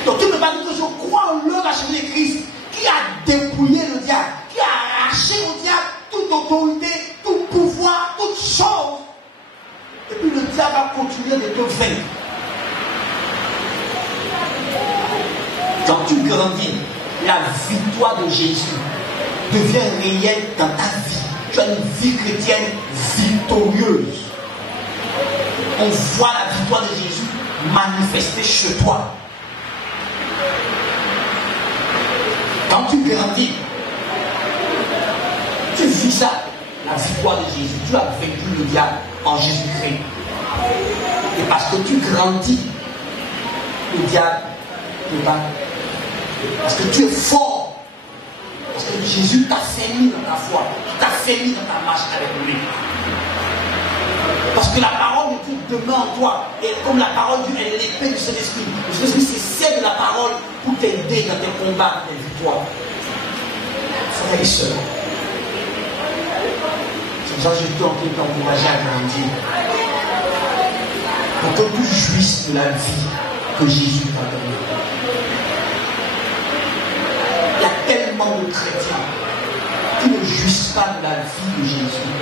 Donc tu ne peux pas dire que je crois en l'œuvre achevée de Christ qui a dépouillé le diable, qui a arraché au diable toute autorité, tout pouvoir, toute chose. Et puis le diable va continuer de te vaincre. Quand tu grandis, la victoire de Jésus devient réelle dans ta vie. Tu as une vie chrétienne victorieuse. On voit la victoire de Jésus manifestée chez toi. Quand tu grandis, tu vis ça, la victoire de Jésus. Tu as vaincu le diable en Jésus-Christ. Et parce que tu grandis, le diable te bat. Parce que tu es fort. Parce que Jésus t'a fermé dans ta foi. T'a fermé dans ta marche avec lui. Parce que la parole de Dieu demeure en toi. Et comme la parole de Dieu est l'épée du Saint-Esprit. Le Saint-Esprit c'est celle de la parole pour t'aider dans tes combats, dans tes victoires. Frères et sœurs. C'est pour ça que je t'encourage à grandir. Pour que tu jouisses de la vie que Jésus t'a donnée. Il y a tellement de chrétiens qui ne jouissent pas de la vie de Jésus.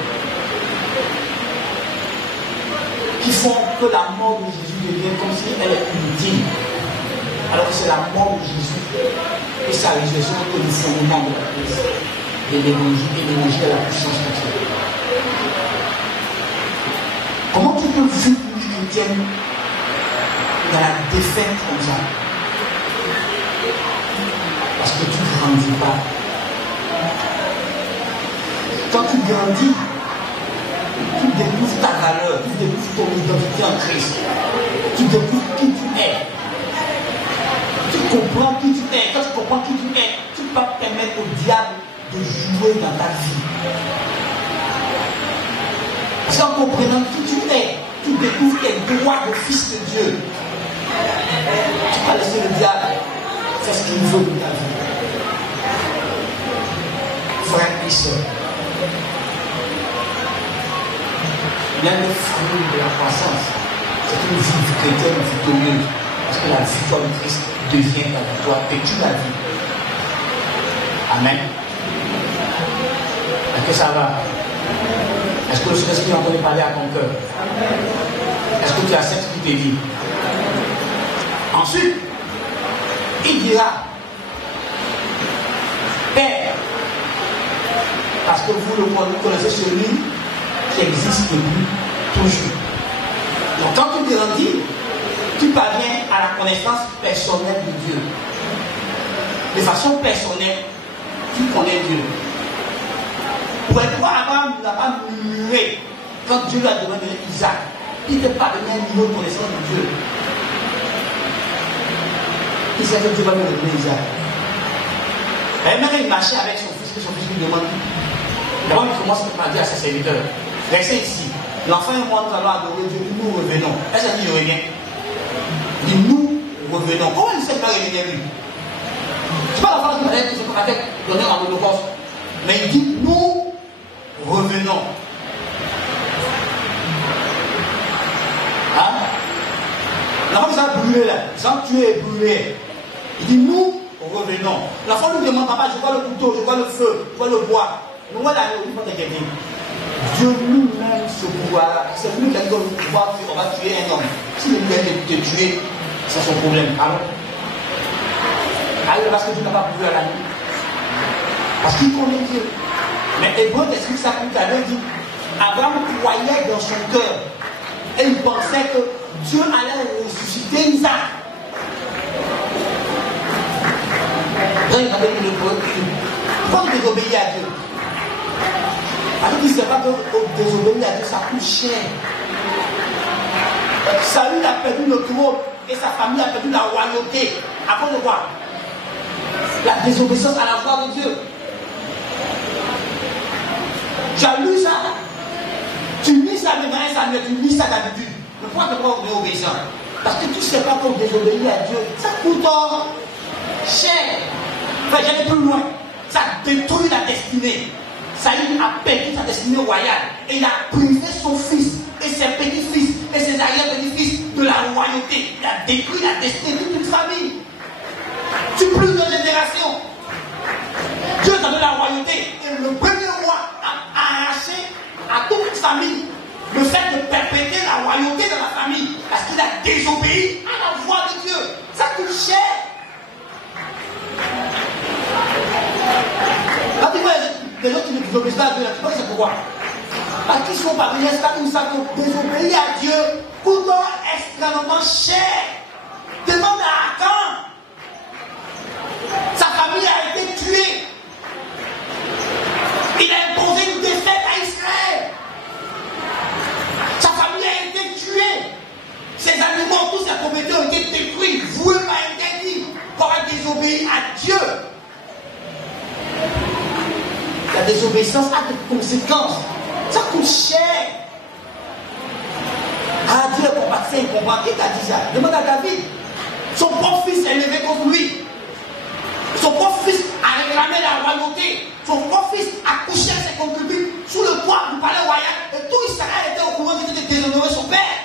Qui font que la mort de Jésus devienne comme si elle est ultime. Alors que c'est la mort de Jésus et sa résurrection que le fondement de la crise et l'énergie de la puissance de Dieu. Comment tu peux vivre une vie chrétienne dans la défaite comme ça? Parce que tu ne grandis pas. Quand tu grandis, tu découvres ta valeur, tu découvres ton identité en Christ. Tu découvres qui tu es. Tu comprends qui tu es. Quand tu comprends qui tu es, tu ne peux pas permettre au diable de jouer dans ta vie. Parce qu'en comprenant qui tu es, tu découvres tes droits de fils de Dieu. Tu ne peux pas laisser le diable faire ce qu'il veut de ta vie. Frères et sœurs, l'un des fruits de la croissance, c'est une vie chrétienne victorieuse. Parce que la victoire de Christ devient ta victoire et tu la vis. Amen. Est-ce que ça va? Est-ce que le Saint-Esprit est en train de parler à ton cœur? Est-ce que tu acceptes ce qu'il te dit? Ensuite, il dira, Père, parce que vous connaissez celui qui existe depuis toujours. Donc quand tu grandis, tu parviens à la connaissance personnelle de Dieu. De façon personnelle, tu connais Dieu. Pour être Abraham n'a pas murmuré quand Dieu lui a demandé Isaac. Il n'est pas donné un niveau de connaissance de Dieu. Il sait que Dieu va lui donner Isaac. Et même il marchait avec son fils lui demande. D'abord, il commence par dire à ses serviteurs, restez ici. L'enfant et moi, nous allons adorer Dieu, nous revenons. Est-ce qu'il revient? Il dit, nous revenons. Comment il ne sait pas revenir lui? Ce n'est pas l'enfant qui m'a donné en holocauste. Mais il dit, nous revenons. Hein? L'enfant qui s'est brûlé là, il s'est tué et brûlé. Il dit, nous revenons. L'enfant nous demande, papa, je vois le couteau, je vois le feu, je vois le bois. Nous voilà, il faut te gagner. Dieu lui-même ce pouvoir-là, c'est lui qui a dit qu'on va tuer un homme. Si le gars de te tuer, c'est son problème. Alors, parce que Dieu n'a pas pouvoir à la nuit. Parce qu'il connaît Dieu. Mais Hébreu explique ça tout à l'heure, dit, Abraham croyait dans son cœur. Et il pensait que Dieu allait ressusciter Isaac. Pourquoi désobéir à Dieu? Parce qu'il ne sait pas que désobéir à Dieu, ça coûte cher. Saül a perdu le trône et sa famille a perdu la royauté. À cause de quoi? La désobéissance à la voix de Dieu. Tu as lu ça? Tu lis ça maintenant, Samuel, tu lis ça d'habitude. Mais pourquoi tu es obéissant? Parce que tu ne sais pas qu'on désobéit à Dieu. Ça coûte cher. Enfin, j'allais plus loin. Ça détruit la destinée. Saül a perdu sa destinée royale. Et il a privé son fils et ses petits-fils et ses arrière-petits-fils de la royauté. Il a détruit la destinée de toute une famille. Sur plusieurs générations. Dieu t'a donné la royauté. Et le premier roi a arraché à toute une famille le fait de perpétrer la royauté de la famille. Parce qu'il a désobéi à la voix de Dieu. Ça coûte cher. Quand tu vois les gens qui ne désobéissent pas à Dieu, tu vois c'est pourquoi? Parce qu'ils sont parvenus à une savent désobéir à Dieu coûte extrêmement cher. Demande à Akan. Sa famille a été tuée. Il a imposé une défaite à Israël. Sa famille a été tuée. Ses animaux, tous ses propriétés ont été détruits, voués par interdit, pour avoir désobéi à Dieu. La désobéissance a des conséquences. Ça coûte cher. Ah, Dieu pour passer, il comprend. Qui t'a dit ça? Demande à David. Son propre fils est élevé contre lui. Son propre fils a réclamé la royauté. Son propre fils a couché à ses concubines sous le toit du palais royal. Et tout Israël était au courant de déshonorer son père.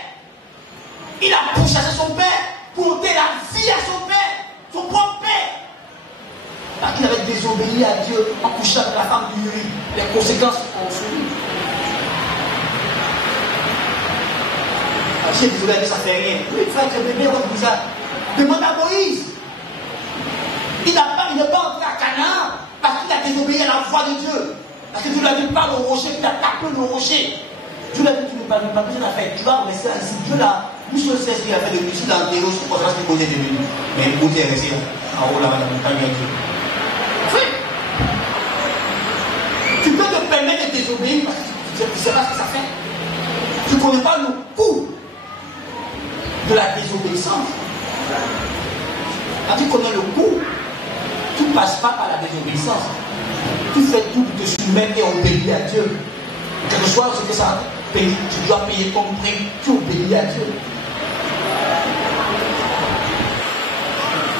Il a pourchassé son père pour ôter la vie à son père, son propre père. Parce qu'il avait désobéi à Dieu en couchant avec la femme d'Uri. Les conséquences ont suivi. Si désolé, ça ne fait rien. Oui, il faut être bébé, on dit ça. Demande à Moïse. Il n'est pas entré à Canaan parce qu'il a désobéi à la voix de Dieu. Parce que Dieu l'a dit pas le rocher, il a tapé le rocher. Dieu l'a dit, tu ne pas besoin de faire. Tu vas rester ici. Dieu l'a. Lui, je sais ce qu'il a fait de lui. Il a enterré au sous-poste, il posait de lui. Mais où tu es resté en haut là-bas, dans la montagne de Dieu. Oui. Tu peux te permettre de désobéir parce que tu ne sais pas ce que ça fait. Tu ne connais pas le coût de la désobéissance. Quand tu connais le coût, tu ne passes pas par la désobéissance. Tu fais tout pour te soumettre et obéir à Dieu. Quel que soit ce que ça paye, tu dois payer ton prix, tu obéis à Dieu.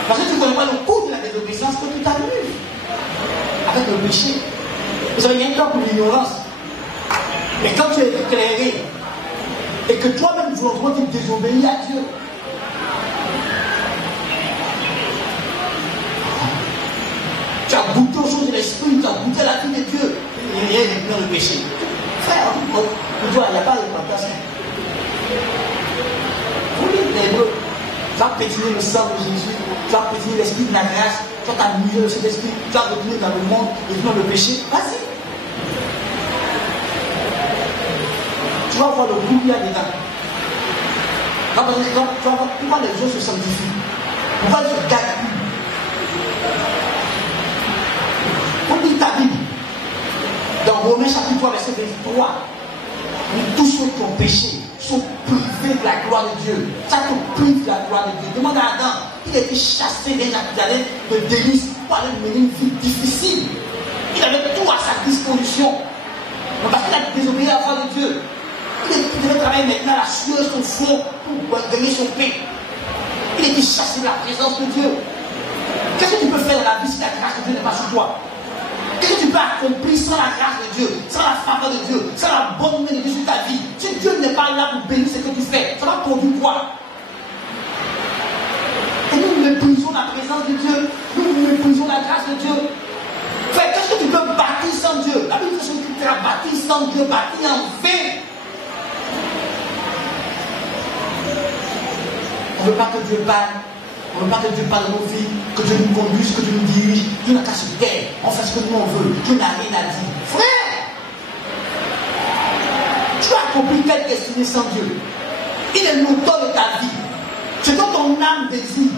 Parce que tu ne connais pas le coût de la désobéissance que tu t'amuses avec le péché. Vous savez, il y a un temps pour l'ignorance. Mais quand tu es éclairé et que toi-même volontairement tu désobéis à Dieu, tu as goûté aux choses de l'esprit, tu as goûté à la vie de Dieu. Il y a maintenant le péché. Frère, il n'y a pas de repentance. Vous dites les Hébreux, tu vas pétiner le sang de Jésus, tu vas pétiner l'esprit de la grâce, tu vas t'amuser de cet esprit, tu vas retourner dans le monde et dans le péché. Vas-y. Tu vas voir le goût qu'il y a dedans. Tu vas voir pourquoi les gens se sanctifient. Pourquoi ils se gardent. On lit ta Bible. Dans Romains chapitre 3, verset 23. Tous ceux qui ont péché sont privés de la gloire de Dieu. Ça te prive de la gloire de Dieu. Demande à Adam. Il a été chassé des jardins de délices pour aller mener une vie difficile. Il avait tout à sa disposition. Mais parce qu'il a désobéi à la voix de Dieu. Il devait travailler maintenant à la sueur de son front pour gagner son pain. Il a été chassé de la présence de Dieu. Qu'est-ce que tu peux faire dans la vie si la grâce de Dieu n'est pas sur toi? Qu'est-ce que tu peux accomplir sans la grâce de Dieu, sans la faveur de Dieu, sans la bonne main de Dieu sur ta vie? Si Dieu n'est pas là pour bénir ce que tu fais, ça va produire quoi? Et nous nous méprisons la présence de Dieu, nous méprisons la grâce de Dieu. Frère, qu'est-ce que tu peux bâtir sans Dieu? La Bible dit que tu as bâti sans Dieu, bâti en vain. On ne veut pas que Dieu parle. On ne veut pas que Dieu parle de nos vies, que Dieu nous conduise, que Dieu nous dirige. Dieu n'a qu'à se taire. On fait ce que nous on veut. Dieu n'a rien à dire. Frère, tu as accompli quelle destinée sans Dieu? Il est l'auteur de ta vie. Ce que ton âme désire,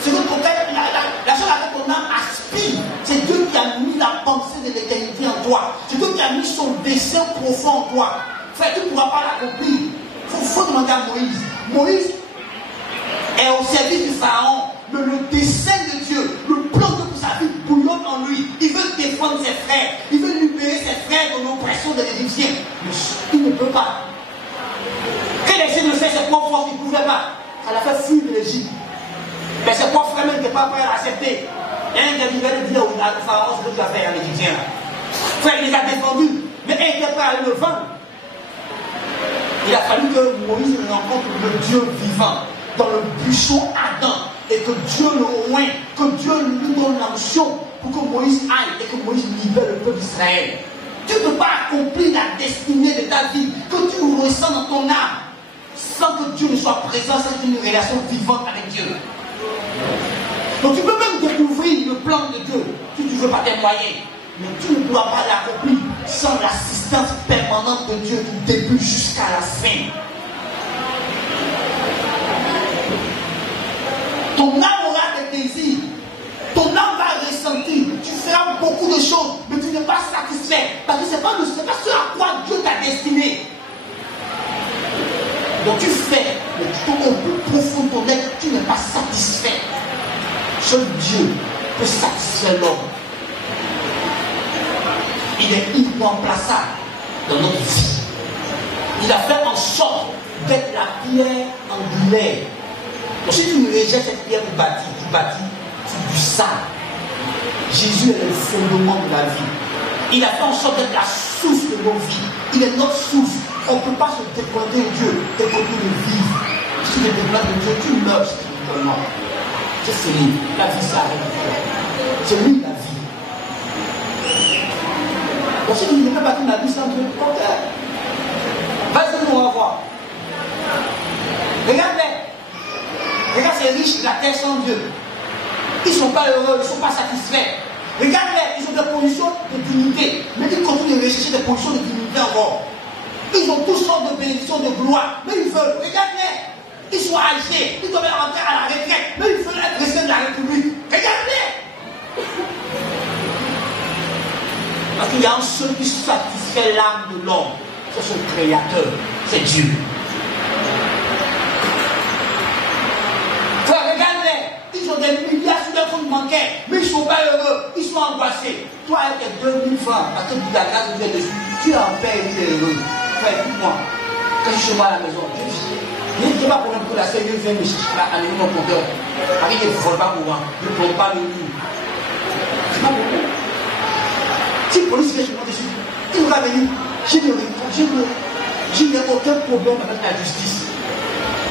ce que la chose à laquelle ton âme aspire, c'est Dieu qui a mis la pensée de l'éternité en toi. C'est Dieu qui a mis son dessein profond en toi. Frère, tu ne pourras pas l'accomplir. Il faut demander à Moïse. Moïse est au service du Pharaon. Mais le dessein de Dieu, le plan de sa vie bouillonne en lui. Il veut défendre ses frères. Il veut libérer ses frères de l'oppression des Égyptiens. Mais il ne peut pas. Quand il essaie de faire ses propres forces, il ne pouvait pas. Ça l'a fait fuir de l'Égypte. Mais ses propres frères n'étaient pas prêts à l'accepter. Il y a un des nouvelles dit au Pharaon ce que tu as fait à l'Égyptien. Frère, il les a défendus. Mais il était prêt à aller le vendre. Il a fallu que Moïse rencontre le Dieu vivant dans le buisson ardent et que Dieu le oint, que Dieu lui donne l'onction pour que Moïse aille et que Moïse libère le peuple d'Israël. Tu ne peux pas accomplir la destinée de ta vie que tu ressens dans ton âme sans que Dieu ne soit présent, sans une relation vivante avec Dieu. Donc tu peux même découvrir le plan de Dieu si tu ne veux pas témoigner, mais tu ne pourras pas l'accomplir sans l'assistance permanente de Dieu du début jusqu'à la fin. Ton âme aura des désirs, ton âme va ressentir, tu feras beaucoup de choses, mais tu n'es pas satisfait, parce que ce n'est pas ce à quoi Dieu t'a destiné. Donc tu fais, mais au plus profond de ton être, tu n'es pas satisfait. Seul Dieu peut satisfaire l'homme. Il est irremplaçable dans notre vie. Il a fait en sorte d'être la pierre angulaire. Donc si tu rejettes cette pierre pour bâtir, tu bâtis sur du sable. Jésus est le fondement de la vie. Il a fait en sorte d'être la source de nos vies. Il est notre source. On ne peut pas se dépointer de Dieu, dépointer de vivre. Si tu te dépointes de Dieu, tu meurs spirituellement. C'est fini. La vie s'arrête. C'est lui la vie. Donc si tu ne peux pas bâtir la vie sans Dieu, ok. Vas-y, on va voir. Regarde-les. Regarde ces riches de la terre sans Dieu. Ils ne sont pas heureux, ils ne sont pas satisfaits. Regarde-les, ils ont des positions de dignité. Mais ils continuent de rechercher des positions de dignité encore. Ils ont toutes sortes de bénédictions, de gloire. Mais ils veulent, regardez, ils sont âgés, ils doivent rentrer à la retraite. Mais ils veulent être président de la République. Regardez. Parce qu'il y a un seul qui satisfait l'âme de l'homme. C'est son créateur, c'est Dieu. Frère, regardez, ils ont des milliards sur leur compte bancaire, mais ils ne sont pas heureux, ils sont angoissés. Toi, avec tes 2000 francs, parce que tu as la grâce de Dieu dessus, tu es en paix et tu es heureux. Frère, écoute-moi, quand je suis chez moi à la maison, je n'ai pas problème pour la Seigneur vient me chercher à aller mon compteur. Avec des vols pas pour moi, je ne prends pas le mur. C'est pas bon. Si le police vient chez moi dessus, il va venir, je n'ai aucun problème avec la justice.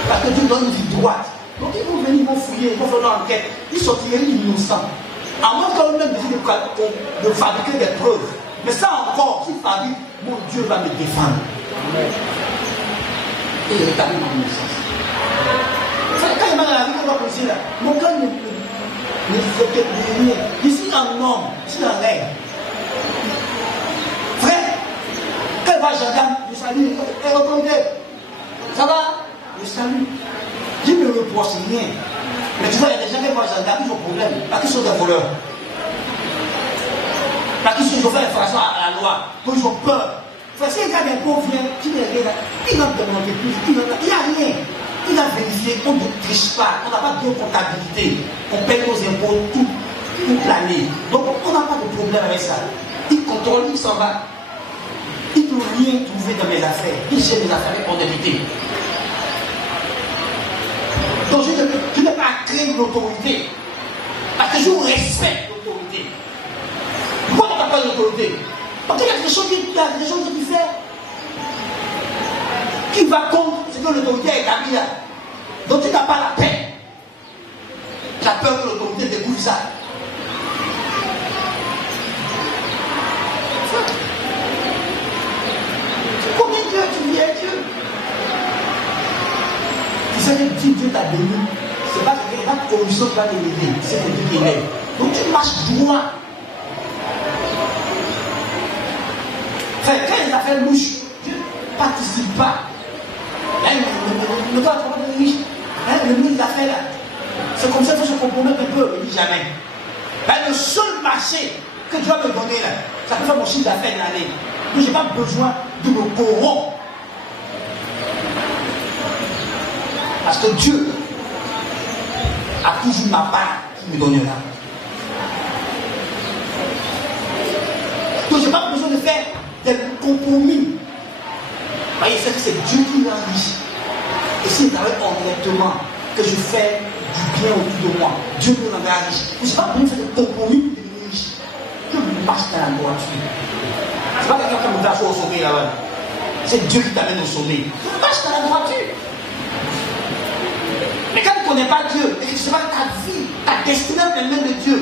Parce que Dieu donne une vie droite. Donc ils vont venir, ils vont fouiller, ils vont faire leur enquête. Ils sortiront innocents. À moins qu'on même décide de fabriquer des preuves. Mais ça encore, s'il fabrique, mon Dieu va me défendre. Et il rétablit mon innocence. Quand il m'a dans la vie, on va poser là. Mon cœur ne fait rien. Je suis un homme, je suis un rêve. Frère, quand il va gendarme, je salue, et autorité. Ça va? Je salue. Je ne me reproche rien. Mais tu vois, il y a des gens qui vont gendarme, ils ont problème. Parce qu'ils sont des voleurs. Parce qu'ils ont fait infraction à la loi. Donc ils ont peur. Frère, si un gars d'un pauvre vient, il rentre dans l'entreprise, il n'y a rien. Il a vérifié, on ne triche pas, on n'a pas de comptabilité. On paye nos impôts toute l'année. Donc on n'a pas de problème avec ça. Il contrôle, il s'en va. Il ne peut rien trouver dans mes affaires. Il gère mes affaires avec honnêteté. Donc je n'ai pas à créer une autorité. Parce que je respecte l'autorité. Pourquoi on n'a pas d'autorité? Parce qu'il y a des choses que tu fais qui va contre ce que l'autorité a établi là. Donc tu n'as pas la paix. Tu as peur que l'autorité découvre ça. Tu connais Dieu, tu vis avec Dieu. Tu sais que si Dieu t'a béni, c'est pas la corruption qui va t'élever, c'est que Dieu t'élève. Donc tu marches droit. Frère, quand les affaires louches, Dieu ne participe pas. Là, il ne doit pas être riche. Le ministre des Affaires, là, c'est comme ça qu'il faut se compromettre un peu, il dit jamais. Ben, le seul marché que Dieu va me donner, là, ça peut faire mon chiffre d'affaires de l'année. Donc, je n'ai pas besoin de me corrompre. Parce que Dieu a toujours ma part qui me donnera. Donc, je n'ai pas besoin de faire des compromis. Vous voyez, c'est Dieu qui m'enrichit. Et s'il travaille honnêtement, que je fais du bien autour de moi, Dieu me rendra riche. Je ne sais pas besoin de faire des compromis pour devenir riche. Je marche dans la droiture. Ce n'est pas quelqu'un qui me fait au sommet là-bas. C'est Dieu qui t'amène au sommet. Je marche dans la droiture. Mais quand tu ne connais pas Dieu, et que tu ne sais pas ta vie, ta destinée dans les mains de Dieu,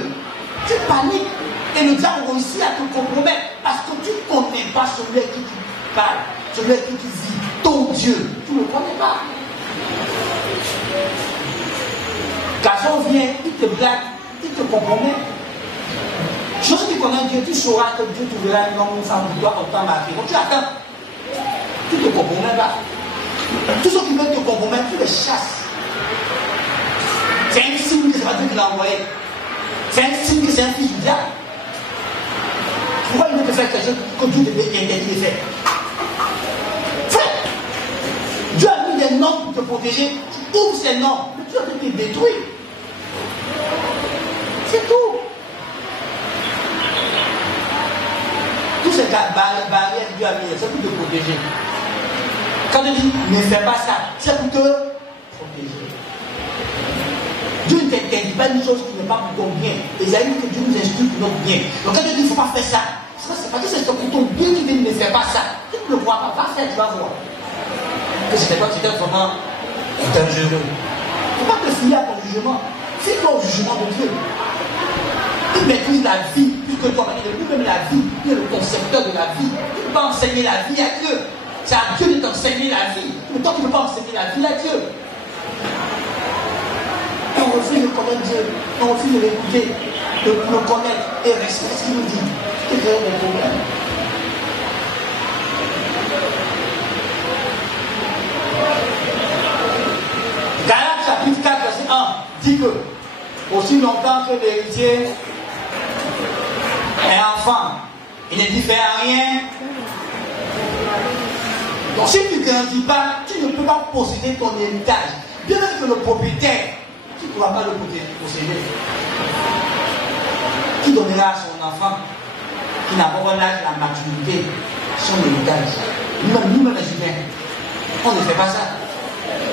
tu paniques. Et le diable réussit à te compromettre parce que tu ne connais pas celui avec qui tu parles, celui avec qui tu vis, ton Dieu. Tu ne le connais pas. Garçon vient, il te blague, il te compromet. Chose que tu connais Dieu, tu sauras que Dieu trouvera un homme, une femme pour toi autant marqué. Donc tu attends. Tu ne te compromets pas. Tous ceux qui veulent te compromettre, tu les chasses. C'est un signe que c'est pas Dieu qui l'a envoyé. C'est un signe que c'est un fils du diable. Pourquoi il veut te faire quelque chose que Dieu t'interdit de faire? Frère, Dieu a mis des normes pour te protéger. Tu ouvres ces normes, mais tu as te détruire. C'est tout. Tous ces barrières que Dieu a mis, c'est pour te protéger. Quand Dieu dit ne fais pas ça, c'est pour te protéger. Dieu ne t'interdit pas une chose qui n'est pas pour ton bien. Esaïe dit que Dieu nous instruit pour notre bien. Donc quand Dieu dit qu'il ne faut pas faire ça, c'est parce que c'est pour ton bien qui dit ne fais pas ça. Tu ne le vois pas, va faire, tu vas voir. Que c'était pas, c'était vraiment dangereux. Il ne faut pas te fier à ton jugement. Fie-toi au jugement de Dieu. Il maîtrise la vie, puisque toi, lui-même la vie, il est le concepteur de la vie. Tu ne peux pas enseigner la vie à Dieu. C'est à Dieu de t'enseigner la vie. Mais toi, tu ne peux pas enseigner la vie à Dieu. Et on refuse de connaître Dieu, on refuse de l'écouter, de le connaître et respecter ce qu'il nous dit. C'est créer des problèmes. Galates chapitre 4, verset 1 dit que aussi longtemps que l'héritier est enfant, il ne diffère rien. Donc si tu ne grandis pas, tu ne peux pas posséder ton héritage. Bien même que le propriétaire, tu ne pourras pas le posséder. Qui donnera à son enfant, qui n'a pas l'âge de la maturité, son héritage? Nous-mêmes les humains, on ne fait pas ça.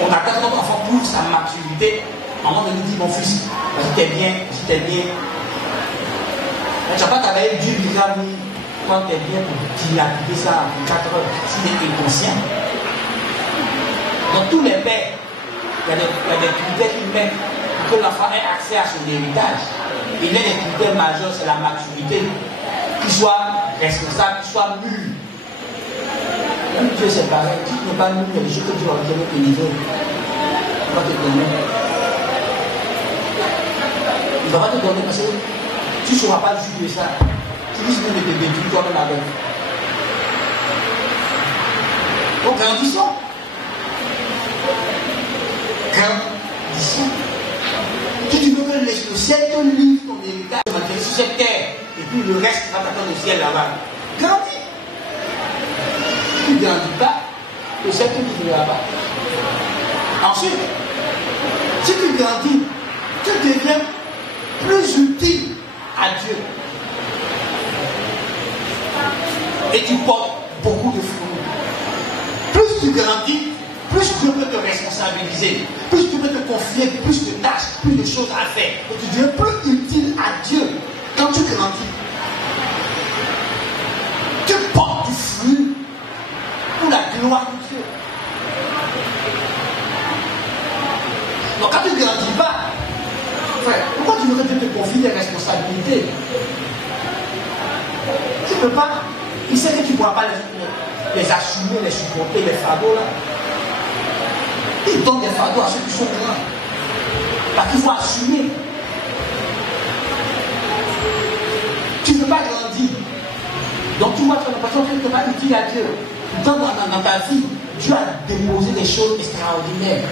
On attend que notre enfant prouve sa maturité. Maman nous dit, mon fils, si t'es bien, tu n'as pas travaillé Dieu bizarre, quand t'es bien pour dilapider ça en 4 heures, s'il est inconscient. Dans tous les pères, il y a des critères qui mettent pour que l'enfant ait accès à son héritage. Il y a des critères majeurs, c'est la maturité, qu'il soit responsable, qu'il soit mûr. Même Dieu c'est pareil, si tu n'es pas mûr, il y a des choses que Dieu va te livrer. Il va te donner. Il va te donner parce que tu ne sauras pas juger ça. Tu risques de te détruire toi-même avec. Donc grandissons. Grandissons. Si tu veux que le ciel te livre ton héritage sur cette terre, et puis le reste va t'attendre le ciel là-bas. Grandis. Si tu ne grandis pas, le ciel te livrera pas. Ensuite, si tu grandis, tu deviens plus utile à Dieu. Et tu portes beaucoup de fruits. Plus tu grandis, plus Dieu peut te responsabiliser, plus tu peux te confier plus de tâches, plus de choses à faire. Et tu deviens plus utile à Dieu quand tu grandis. Tu portes du fruit pour la gloire de Dieu. Donc quand tu ne grandis pas, frère, veux que Dieu te confie des responsabilités. Tu ne peux pas. Il sait que tu ne pourras pas les assumer, les supporter, les fardeaux là. Il donne des fardeaux à ceux qui sont grands. Parce qu'il faut assumer. Tu ne veux pas grandir. Donc tu vois, tu as l'impression que tu n'es pas utile à Dieu. Dans ta vie, Dieu a déposé des choses extraordinaires.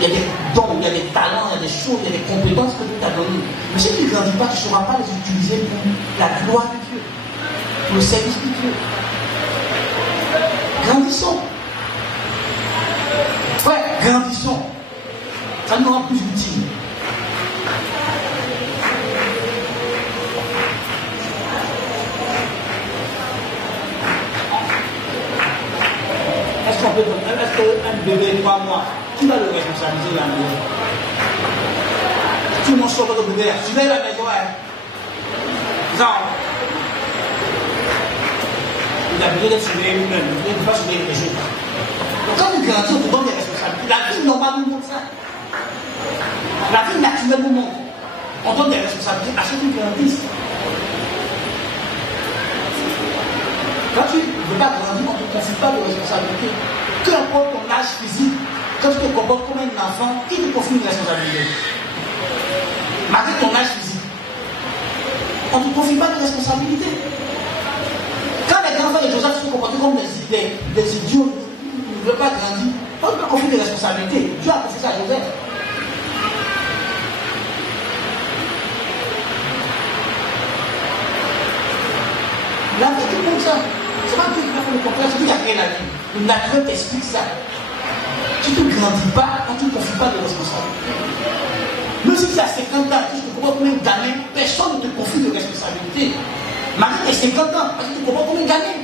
Il y a des dons, il y a des talents, il y a des choses, il y a des compétences que Dieu t'a données. Mais si tu ne grandis pas, tu ne sauras pas les utiliser pour la gloire de Dieu, pour le service de Dieu. Grandissons. Ouais, grandissons. Ça nous rend plus utiles. Est-ce qu'un bébé de 3 mois, qui va le responsabiliser la maison? Tout le monde sort le bébé, surveille la maison, genre, il a besoin d'être surveillé lui-même, il ne peut pas surveiller les choses. Donc quand tu grandis, on te donne des responsabilités. La vie normale nous montre ça. La vie naturelle nous montre. On donne des responsabilités à ceux qui grandissent. Quand tu ne veux pas grandir, on ne te confie pas de responsabilité. Peu importe ton âge physique, quand tu te comportes comme un enfant, qui te confie une responsabilité? Malgré ton âge physique, on ne te confie pas de responsabilité. Quand les enfants de Joseph se comportent comme des idiots, ils ne veulent pas grandir, on ne peut pas confier de responsabilité. Dieu a confié ça à Joseph. La vie est comme ça. C'est pas Dieu qui va faire le contraire, c'est Dieu qui a créé la vie. Le naturel t'explique ça. Tu ne grandis pas quand tu ne confies pas de responsabilité. Même si tu as 50 ans, tu te comportes comme un gamin, personne ne te confie de responsabilité. Malgré tes 50 ans, parce que tu te comportes comme un gamin.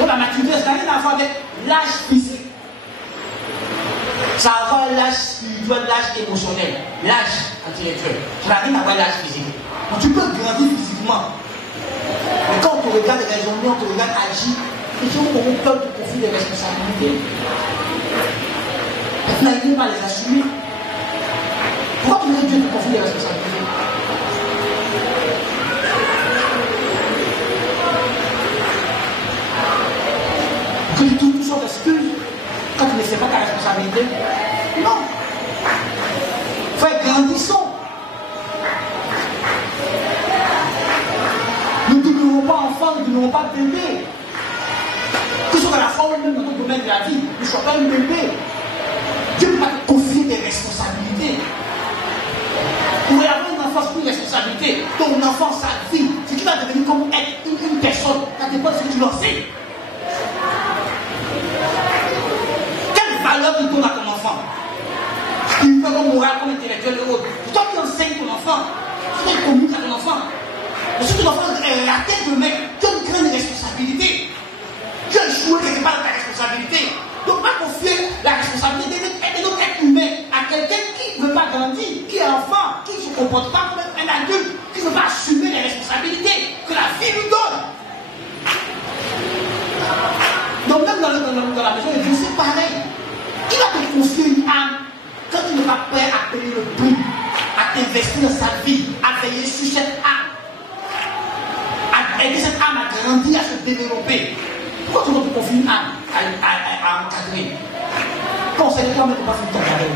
Donc la maturité, ça n'a rien à voir avec l'âge physique. Ça a à voir l'âge spirituel, l'âge émotionnel, l'âge intellectuel. Ça n'a rien à voir l'âge physique. Donc tu peux grandir physiquement. Mais quand on te regarde raisonner, on te regarde agir, les gens auront peur de confier des responsabilités. Tu n'arrives pas à les assumer. Pourquoi tu veux que Dieu te confie des responsabilités? Que tu trouves toutes sortes d'excuses quand tu ne sais pas ta responsabilité? Non. Frère, grandissons. Nous ne demeurons pas enfants, nous ne demeurons pas bébés. Que ce soit dans la forme même dans notre domaine de la vie, ne sois pas un bébé. Dieu ne peut pas te confier des responsabilités. Vous voyez, avoir un enfant, c'est une responsabilité. Ton enfant, sa vie, c'est qu'il va devenir comme une personne. Ça dépend de ce que tu leur sais. Quelle valeur tu donnes à ton enfant? Il fait comme moral, comme intellectuel et autres. C'est toi qui enseignes ton enfant. C'est toi qui communiques à ton enfant. Mais si ton enfant est raté de mec, tu as une grande responsabilité. Tu as joué quelque part de ta responsabilité. Donc, pas confier la responsabilité de notre être humain à quelqu'un qui ne veut pas grandir, qui est enfant, qui ne se comporte pas comme un adulte, qui ne veut pas assumer les responsabilités que la vie lui donne. Donc, même dans la maison de Dieu, c'est pareil. Il va te confier une âme quand tu n'es pas prêt à payer le prix, à t'investir dans sa vie, à veiller sur cette âme, à aider cette âme à grandir, à se développer. Pourquoi tu ne te confies une âme à encadrer? Quand c'est toi-même qui ne peux pas faire ton carré.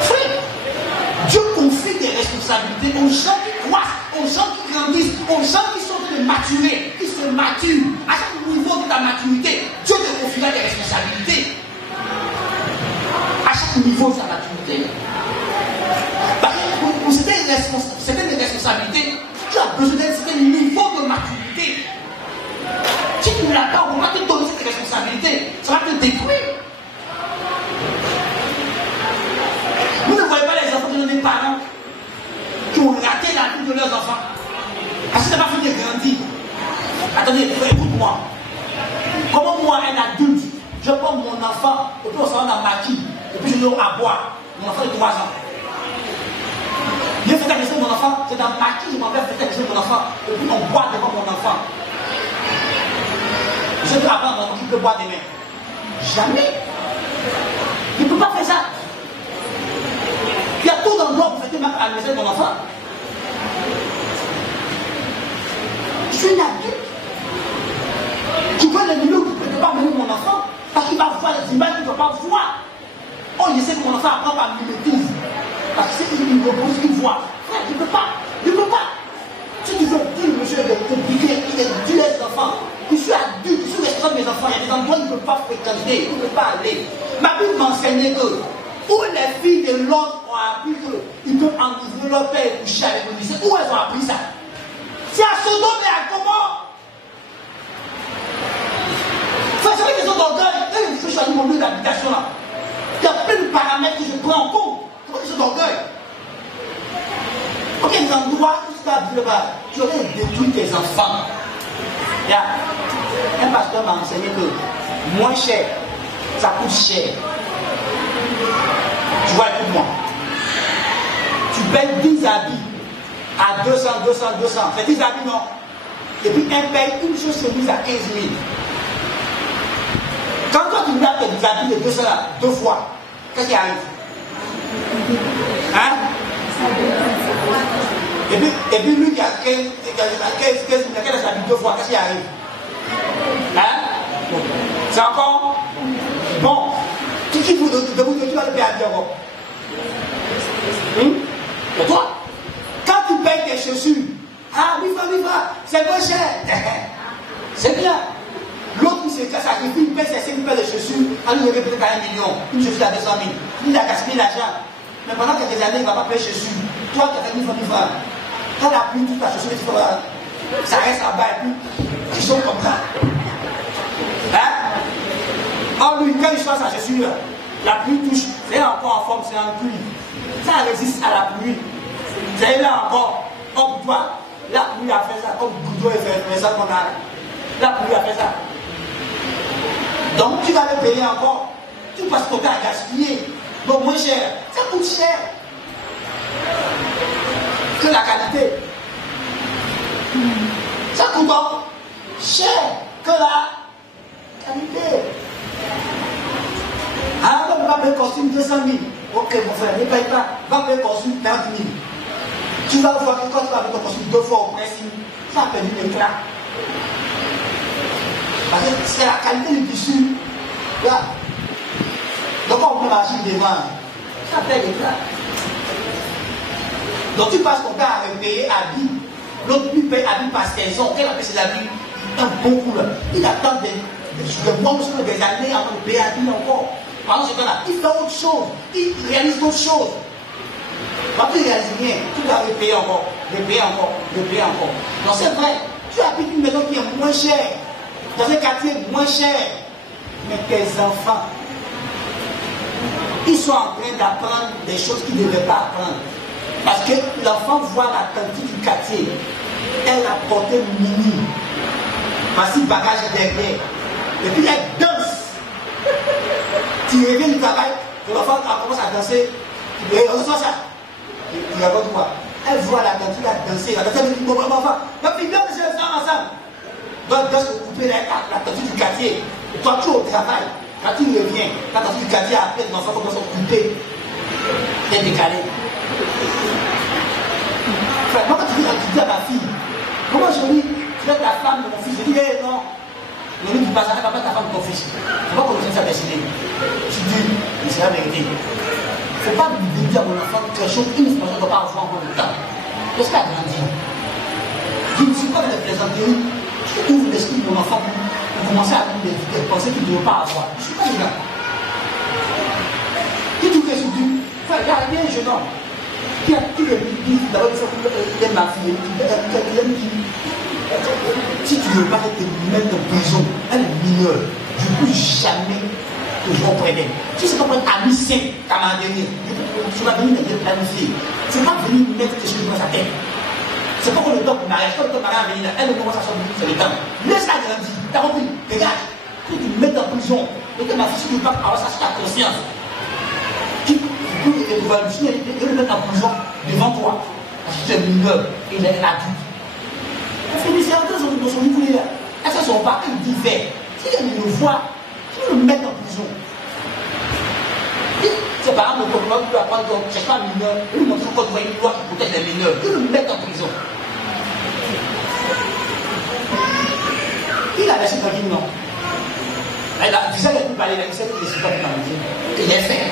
Frère, Dieu confie des responsabilités aux gens qui croissent, aux gens qui grandissent, aux gens qui sont en train de maturer, qui se maturent. À chaque niveau de ta maturité, Dieu te confiera des responsabilités. À chaque niveau de sa maturité. Parce que pour certaines responsabilités, tu as besoin d'un certain niveau de maturité. Si tu ne l'as pas, on ne va pas te donner cette responsabilité. Ça va te détruire. Vous ne voyez pas les enfants de nos parents qui ont raté la vie de leurs enfants. Parce que ça m'a fait de grandir. Attendez, écoute-moi. Comment moi, un adulte, je prends mon enfant, et puis on s'en va dans ma maquille, et puis je lui donne à boire. Mon enfant de 3 ans. Je fais quelque chose de mon enfant, c'est dans ma maquille, je m'en vais faire quelque chose de mon enfant, et puis on boit devant mon enfant. Je dois avoir mon enfant qui peux boire demain. Jamais. Tu ne peux pas faire ça. Il y a tout d'endroits pour fêter à la maison de mon enfant. Je suis une adulte. Tu vois le milieu où tu ne peux pas mener mon enfant parce qu'il va voir les images qu'il ne peut pas voir. Oh, je sais que mon enfant apprend par mimétisme. Parce que c'est une repose qu'il voit. Frère, tu ne peux pas. Tu ne peux pas. Si tu veux dire, monsieur, compliqué, il est les enfants. Je suis adulte, je suis restreint de mes enfants. Il y a des endroits où ils ne peuvent pas fréquenter, ils ne peuvent pas aller. Ma Bible m'enseignait que où les filles de l'autre ont appris qu'ils peuvent enlever leur père et coucher avec le lycée. Où elles ont appris ça? C'est à Sodome et à Gomorrhe. Enfin, c'est une question d'orgueil. Il faut choisir mon lieu d'habitation là. Il y a plein de paramètres que je prends en compte. C'est une question d'orgueil. Ok, les endroits où tu aurais détruit tes enfants. Il y a un pasteur m'a enseigné que moins cher, ça coûte cher. Tu vois, écoute-moi. Tu payes 10 habits à 200. C'est 10 habits, non? Et puis un paye une chose chemise à 15 000. Quand toi tu mets tes habits de 200 là, 2 fois, qu'est-ce qui arrive? Hein? Et puis lui qui a 15 000, quel est habits 2 fois, qu'est-ce qui arrive? Hein? C'est encore bon. Qui vous de vous que tu vas le payer à Dieu encore? Et toi? Quand tu payes tes chaussures, ah, vivra, c'est moins cher. C'est bien. L'autre qui se sacrifie, il paye ses 5 paires de chaussures, alors il aurait peut-être à 1 million, une chaussure à 200 000. Il a gaspillé l'argent. Mais pendant quelques années, il ne va pas payer chaussures. Toi, tu as fait 1000 francs. Quand la pluie, toute ta chaussure, ça reste en bas et puis, ils sont comme ça. Hein? Or, lui, quand il choisit sa chaussure, la pluie touche, c'est encore en forme, c'est en pluie. Ça résiste à la pluie. C'est là encore. Or, pour toi, la pluie a fait ça, comme Boudou a fait ça qu'on a. La pluie a fait ça. Donc, tu vas le payer encore. Tu passes ton temps à gaspiller. Donc, moins cher. Ça coûte cher. Que la qualité. Ça coûte donc cher que la qualité. Ah, on va payer costume 200 000. Ok, mon frère, ne paye pas. Va payer costume 30 000. Tu vas voir que quand tu vas avec ton costume 2 fois au pressing, tu vas payer des plats. Parce que c'est la qualité du tissu. Là. Donc on peut marcher devant. Ça paye des plats. Donc tu passes ton temps à payer habits. L'autre lui paye habits par saison. Quel appelle ses habits? Un bon coup là. Il attend des mois ou des années avant de payer habits encore. Pendant ce temps-là, il fait autre chose. Il réalise d'autres choses. Quand tu ne réalises rien, tu dois repayer encore, repayer encore, repayer encore. Donc c'est vrai, tu habites une maison qui est moins chère, dans un quartier moins cher, mais tes enfants, ils sont en train d'apprendre des choses qu'ils ne devaient pas apprendre. Parce que l'enfant voit la tante du quartier, elle a porté mini, voici le bagage derrière, et puis elle danse. Tu reviens du travail, l'enfant commence à danser, tu reçois ça. Tu regardes quoi? Elle voit la tante à danser, la tante dit bon enfant, ma fille danse ensemble. Donc danse pour couper la tante du quartier. Et toi tu es au travail, quand tu reviens, la tante du quartier après l'enfant commence à couper, t'es décalé. Enfin, moi quand tu dis à ma fille, comment je dis, tu es la femme de mon fils, je dis hey, non. Le livre du passage, elle va pas ta femme de ton fils. C'est pas comme ça décidé. Tu dis, mais c'est la vérité. Il ne faut pas dire à mon enfant quelque chose une fois, je ne dois pas avoir encore le temps. Laisse-la grandir. Je ne suis pas dans les plaisanteries. Je ouvre l'esprit de mon enfant pour commencer à avoir des pensées qu'il ne doit pas avoir. Je ne suis pas le gars. Qui tout est sur Dieu? Il y a un jeune homme qui dit d'abord il faut qu'il aime ma fille, qu'il aime qui. Si tu ne veux pas te mettre en prison, elle est mineure. Je ne peux jamais que je reprenne. Si c'est comme un ami sain, camaraderie, tu vas venir me planifier. Tu ne vas pas venir mettre quelque chose dans sa tête. C'est pas comme le temps pour mariage. Quand le temps pour mariage venir, elle ne commence à sortir, c'est le temps. Laisse-la grandir. T'as compris? Regarde. Que tu me mettes en prison. Et que ma fille, si tu ne veux pas avoir ça sur ta conscience, qui va le mettre en prison devant toi. Parce que tu es mineur et il est adulte. Elle fait des séances dans son niveau là. Elles ne sont pas divers. il vient nous voir, il nous met en prison. Ses parents me demandent de apprendre que je ne suis pas mineur, il nous montre qu'on doit une loi qui protège les mineurs, il nous met en prison. Il a laissé tranquille, non. Elle a déjà qu'il parlait, il sait que je ne suis pas dans la maison. Il est fait.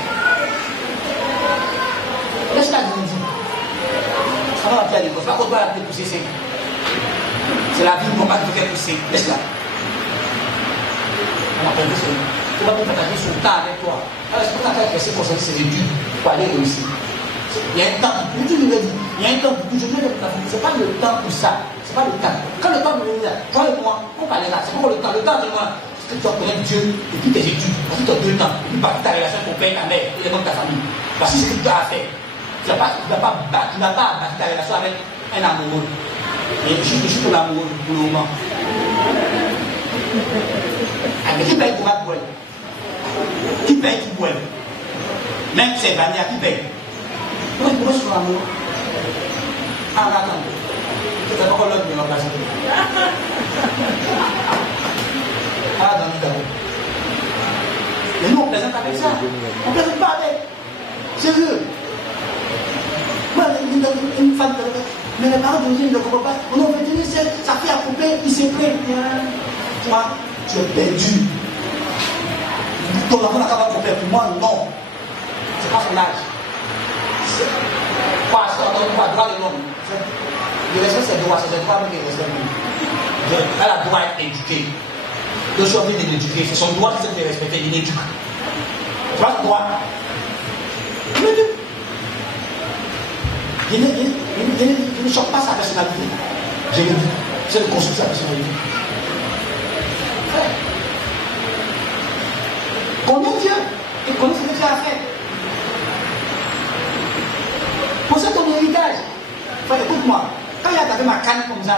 Laisse-la dire. Ça va appeler à l'école, ça va pas appeler pousser. C'est la vie, on va te faire pousser. Laisse-la. On va appeler ça. Tu vas te partager son temps avec toi. Alors, est-ce qu'on a fait c'est pour ça que c'est dur pour aller réussir? Il y a un temps, il y a un temps pour tout. Je ne sais pas le temps pour ça. C'est pas le temps. Quand le temps me vient, toi et moi, on parlait là. C'est pas le temps. Le temps, c'est moi. Parce que tu dois connaître Dieu et puis tes études. Ensuite, tu as 2 ans. Et puis, par ta relation avec ton père, ta mère et les membres de ta famille. Voici ce que tu as à faire. Tu n'as pas bâti ta relation avec un amoureux. Et je suis pour l'amoureux pour le moment. Mais qui paye pour la poêle? Qui paye pour elle? Même ces bannières, qui paye? Pourquoi sur l'amour? Ah, attends. C'est pas l'autre qui m'a placé. Ah, dans l'idée. Mais nous, on plaisante avec ça. On ne plaisante pas avec. Sérieux. Moi, une femme, mais les parents de Dieu ne comprennent pas. On a fait ça fait accoupler, il s'est pris. Toi, tu es perdu. Ton enfant n'a pas accoupler. Pour moi, non. C'est pas son âge. Pas droit de l'homme. Le respect, c'est droit, c'est droit, mais le respect. Elle a droit d'être éduquée. Le choix de l'éduquer, c'est son droit de respecter, il l'éduque. Tu vois, droit. Il l'éduque. Il ne choque pas sa personnalité. Je l'ai dit. C'est de construire sa personnalité. Connais Dieu et connais ce que tu as fait. Possède ton héritage. Enfin, écoute-moi. Quand il y a tapé ma canne comme ça,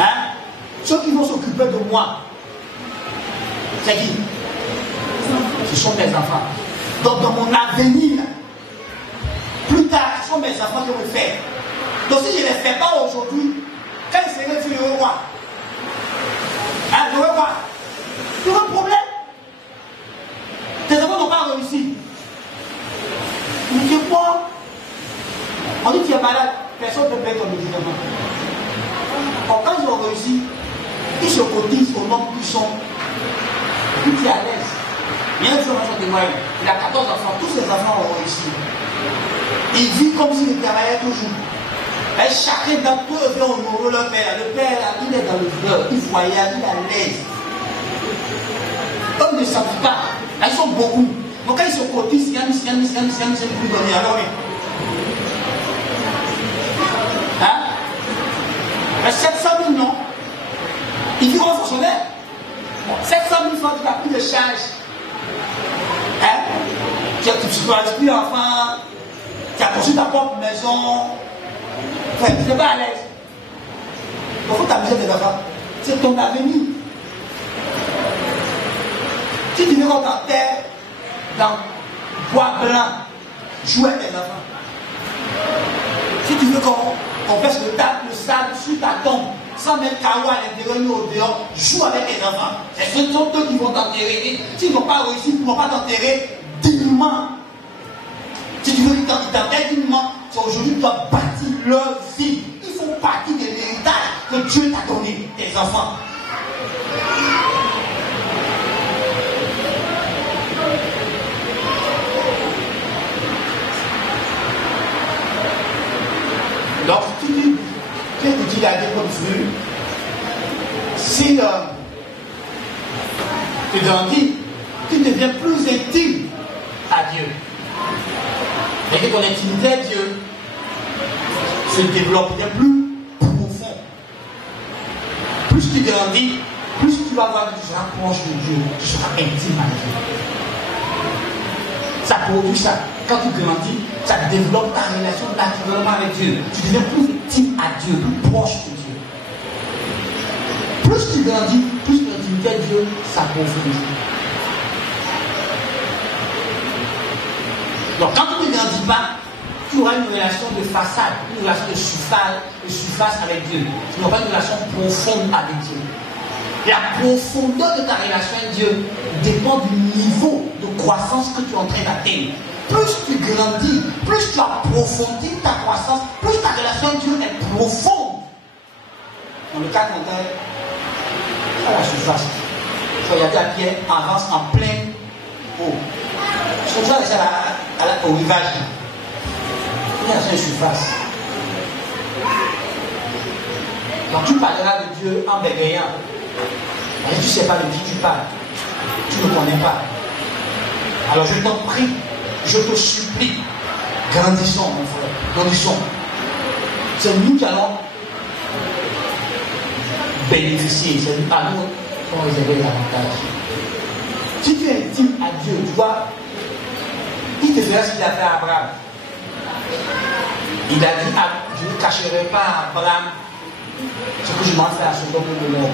hein, ceux qui vont s'occuper de moi, c'est qui? Ce sont mes enfants. Donc, dans mon avenir, plus tard, ce sont mes enfants qui vont le faire. Donc, si je ne les fais pas aujourd'hui, quand ils seront sur le roi, hein, le roi, tu auras un problème. Tes enfants n'ont pas réussi. Mais tu es quoi? On dit que tu es malade, personne ne peut payer ton médicament. Or, quand ils ont réussi, ils se cotisent au nombre qu'ils sont. Et puis tu es à l'aise. Il y a un jour, on témoigne. Il a 14 enfants, tous ses enfants ont réussi. Il vit comme s'il travaillait toujours. Et chacun d'entre eux veut honorer leur père. Le père, il est dans le fleur, il voyage, il est à l'aise. Eux ne savent pas. Là, ils sont beaucoup. Donc quand ils se cotisent, c'est plus donné. Alors, oui. Hein? Mais 700 000, non. Il dit qu'on est fonctionnaire. 700 000 francs, tu n'as plus de charge. Hein? Tu n'as plus d'enfants. Tu as construit ta propre maison. Enfin, tu n'es pas à l'aise. Il faut t'amuser tes enfants. C'est ton avenir. Si tu veux qu'on t'enterre dans bois blanc, jouer avec tes enfants. Si tu veux qu'on fasse le sable sur ta tombe, sans mettre carreau à l'intérieur ni au dehors, joue avec tes enfants. Ce sont eux qui vont t'enterrer. S'ils n'ont pas réussi, ils ne vont pas t'enterrer dignement. Si tu veux qu'ils t'enterrent dignement, c'est aujourd'hui que tu dois bâtir leur vie. Ils font partie de l'héritage que Dieu t'a donné, tes enfants. Donc, qu'est-ce que tu as dit comme flux? Si tu grandis, tu deviens plus intime à Dieu. Et que ton intimité à Dieu se développe, devient plus profond. Plus tu grandis, plus tu vas voir que tu seras proche de Dieu, tu seras intime à Dieu. Ça produit ça. Quand tu grandis, ça développe ta relation naturellement avec Dieu. Tu deviens plus intime à Dieu, plus proche de Dieu. Plus tu grandis, plus ton intimité à Dieu s'approfondit. Donc quand tu ne grandis pas, tu auras une relation de façade, une relation de surface avec Dieu. Tu n'auras pas une relation profonde avec Dieu. La profondeur de ta relation avec Dieu dépend du niveau de croissance que tu es en train d'atteindre. Plus tu grandis, plus tu approfondis ta croissance, plus ta relation avec Dieu est profonde. Dans le cas contraire, à la surface, tu vas regarder la pierre avance en pleine eau. Si tu vas laisser au rivage, il y a une surface. Donc tu parleras de Dieu en bégayant. Et tu ne sais pas de qui tu parles. Tu ne connais pas. Alors je t'en prie, je te supplie, grandissons mon frère, grandissons. C'est nous qui allons bénéficier, c'est nous à nous qu'on réserver l'avantage. Si tu es intime à Dieu, tu vois, il te fera ce qu'il a fait à Abraham. Il a dit, je ne cacherai pas à Abraham ce que je m'en fais à Sodome et Gomorrhe.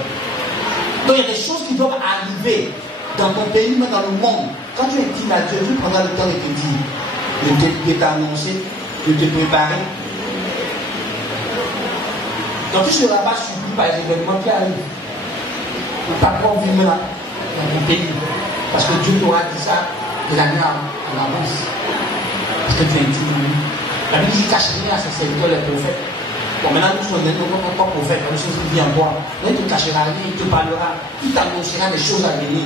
Donc il y a des choses qui doivent arriver dans ton pays, mais dans le monde. Quand tu es intime à Dieu, tu prendras le temps de te dire, de t'annoncer, de te préparer. Donc tu ne seras pas surpris par les événements qui arrivent. Pour ta propre vie dans ton pays. Parce que Dieu t'aura dit ça de l'année en avance. Parce que tu es intime à lui. La Bible dit, cache rien à ses serviteurs, les prophètes. Bon, maintenant, nous sommes pas prophètes, nous sommes bien en bois. Mais il ne te cachera rien, il te parlera, il t'annoncera des choses à venir.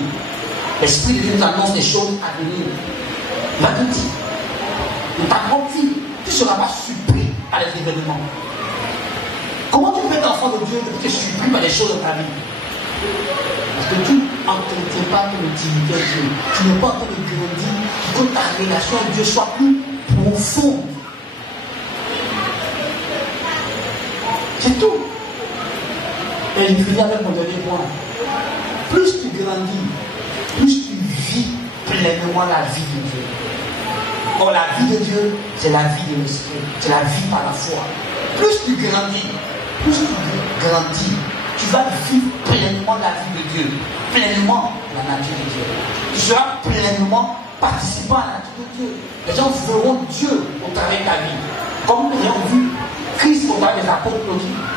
L'Esprit de Dieu nous annonce des choses à venir. La Bible dit, de ta propre vie, tu ne seras pas surpris par les événements. Comment tu peux être enfant de Dieu et tu es surpris par les choses de ta vie? Parce que tu n'entretiens pas ton intimité avec Dieu. Tu n'es pas en train de grandir, il faut que ta relation avec Dieu soit plus profonde. C'est tout. Et je finis avec mon dernier point. Plus tu grandis, plus tu vis pleinement la vie de Dieu. Or, la vie de Dieu, c'est la vie de l'esprit. C'est la vie par la foi. Plus tu grandis, tu vas vivre pleinement la vie de Dieu. Pleinement la nature de Dieu. Tu seras pleinement participant à la nature de Dieu. Les gens verront Dieu au travers de ta vie. Comme nous avons vu Christ au travers des apôtres,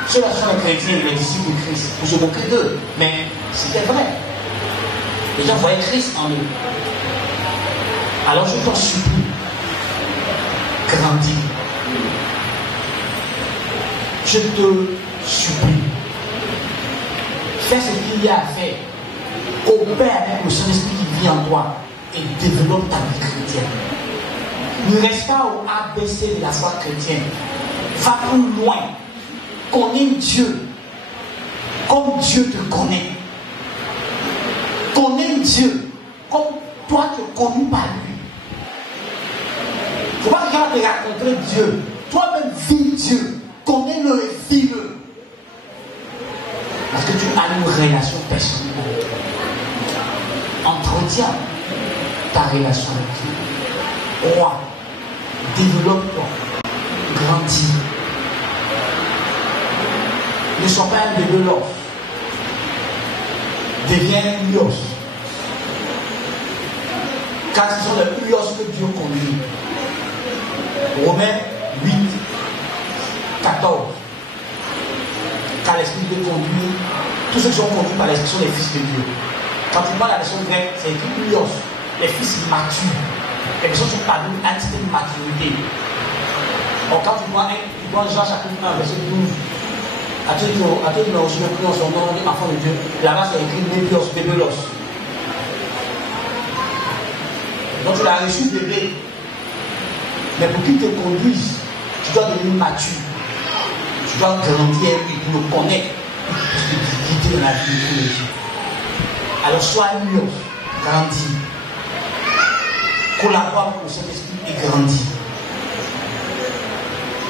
ceux-là sont les chrétiens, les disciples de Christ. Nous sommes que d'eux. Mais c'était vrai. Les gens voyaient Christ en eux. Alors je t'en supplie, grandis. Je te supplie, fais ce qu'il y a à faire. Opère avec le Saint-Esprit qui vit en toi et développe ta vie chrétienne. Ne reste pas au ABC de la foi chrétienne. Va plus loin. Connais Dieu comme Dieu te connaît. Connais Dieu comme toi tu es connu par lui. Il ne faut pas regarder te raconter Dieu. Toi-même vis Dieu. Connais-le et vis-le. Parce que tu as une relation personnelle. Entretiens ta relation avec Dieu. Roi, développe-toi. Grandis. Ne sois pas un bébé l'os. Deviens un huios. Car ce sont les huios que Dieu conduit. Romains 8, 14. Car l'Esprit de Dieu conduit, tous ceux qui sont conduits par l'Esprit sont les fils de Dieu. Quand tu parles la version grecque, c'est écrit huios, les fils matures. Les personnes sont parvenues à une certaine maturité. Or, quand tu vois Jean chapitre 1, verset 12, à tous les gens qui ont son nom, enfant de Dieu, là-bas c'est écrit Nébios, Bébelos. Donc tu l'as reçu bébé. Mais pour qu'il te conduise, tu dois devenir mature. Tu dois grandir lui pour le connaître, pour te guider dans la vie de tous les jours. Alors sois mieux, grandis. Collabore pour le Saint-Esprit et grandis.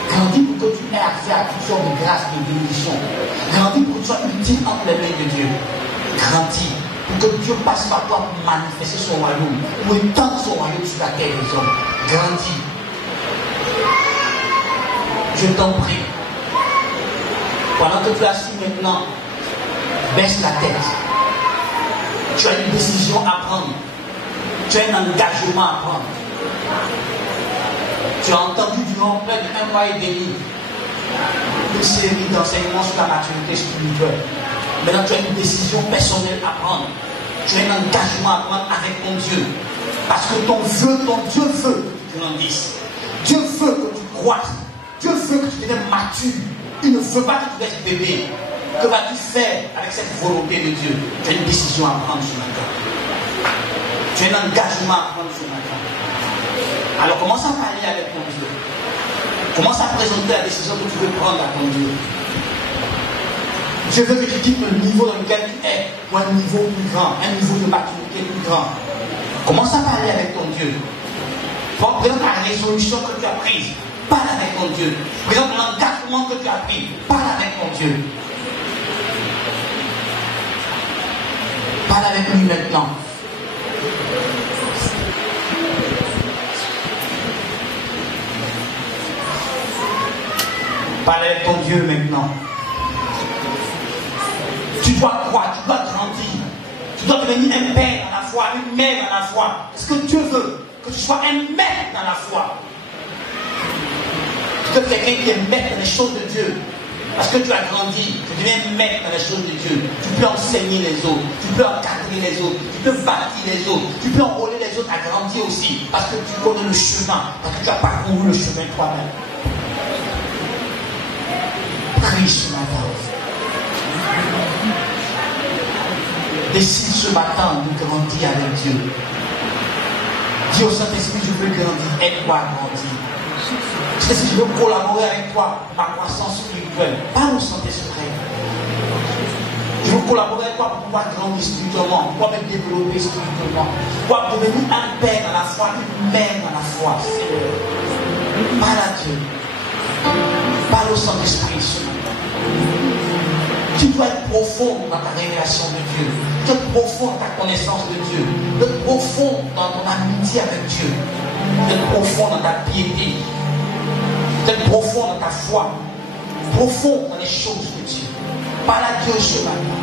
Grandis pour que tu aies accès à toutes sortes de grâces, de bénédictions. Grandis pour que tu sois utile entre les mains de Dieu. Grandis pour que Dieu passe par toi pour manifester son royaume, pour étendre son royaume sur la terre des hommes. Grandis. Je t'en prie. Pendant que tu as su maintenant, baisse la tête. Tu as une décision à prendre. Tu as un engagement à prendre. Tu as entendu durant près d'un mois et demi une série d'enseignements sur la maturité spirituelle. Maintenant, tu as une décision personnelle à prendre. Tu as un engagement à prendre avec ton Dieu. Parce que ton Dieu veut que tu grandisses. Dieu veut que tu croisses. Dieu veut que tu deviennes mature. Il ne veut pas que tu restes bébé. Que vas-tu faire avec cette volonté de Dieu? Tu as une décision à prendre ce matin. Tu as un engagement à prendre ce matin. Alors commence à parler avec ton Dieu. Commence à présenter la décision que tu veux prendre à ton Dieu. Je veux que tu quittes le niveau dans lequel tu es pour un niveau plus grand, un niveau de maturité plus grand. Commence à parler avec ton Dieu. Présente la résolution que tu as prise. Parle avec ton Dieu. Présente l'engagement que tu as pris. Parle avec ton Dieu. Parle avec lui maintenant. Parle avec ton Dieu maintenant. Tu dois croire, tu dois grandir. Tu dois devenir un père dans la foi, une mère dans la foi. Est-ce que Dieu veut que tu sois un maître dans la foi? Tu dois être quelqu'un qui est maître dans les choses de Dieu. Parce que tu as grandi, tu deviens maître dans les choses de Dieu. Tu peux enseigner les autres, tu peux encadrer les autres, tu peux bâtir les autres, tu peux enrôler les autres à grandir aussi. Parce que tu connais le chemin, parce que tu as parcouru le chemin toi-même. Prie ce matin. Décide ce matin de grandir avec Dieu. Dis au Saint-Esprit, je veux grandir, aide-moi à grandir. Si je veux collaborer avec toi, ma croissance spirituelle, parle au Saint-Esprit. Je veux collaborer avec toi pour pouvoir grandir spirituellement, pour pouvoir me développer spirituellement, pour pouvoir devenir un père dans la foi, une mère dans la foi. Seigneur, parle à Dieu. Parle au Saint-Esprit ce matin. Tu dois être profond dans ta révélation de Dieu. Tu dois être profond dans ta connaissance de Dieu. Tu dois être profond dans ton amitié avec Dieu. Tu dois être profond dans ta piété. Tu dois être profond dans ta foi. Profond dans les choses de Dieu. Parle à Dieu ce matin.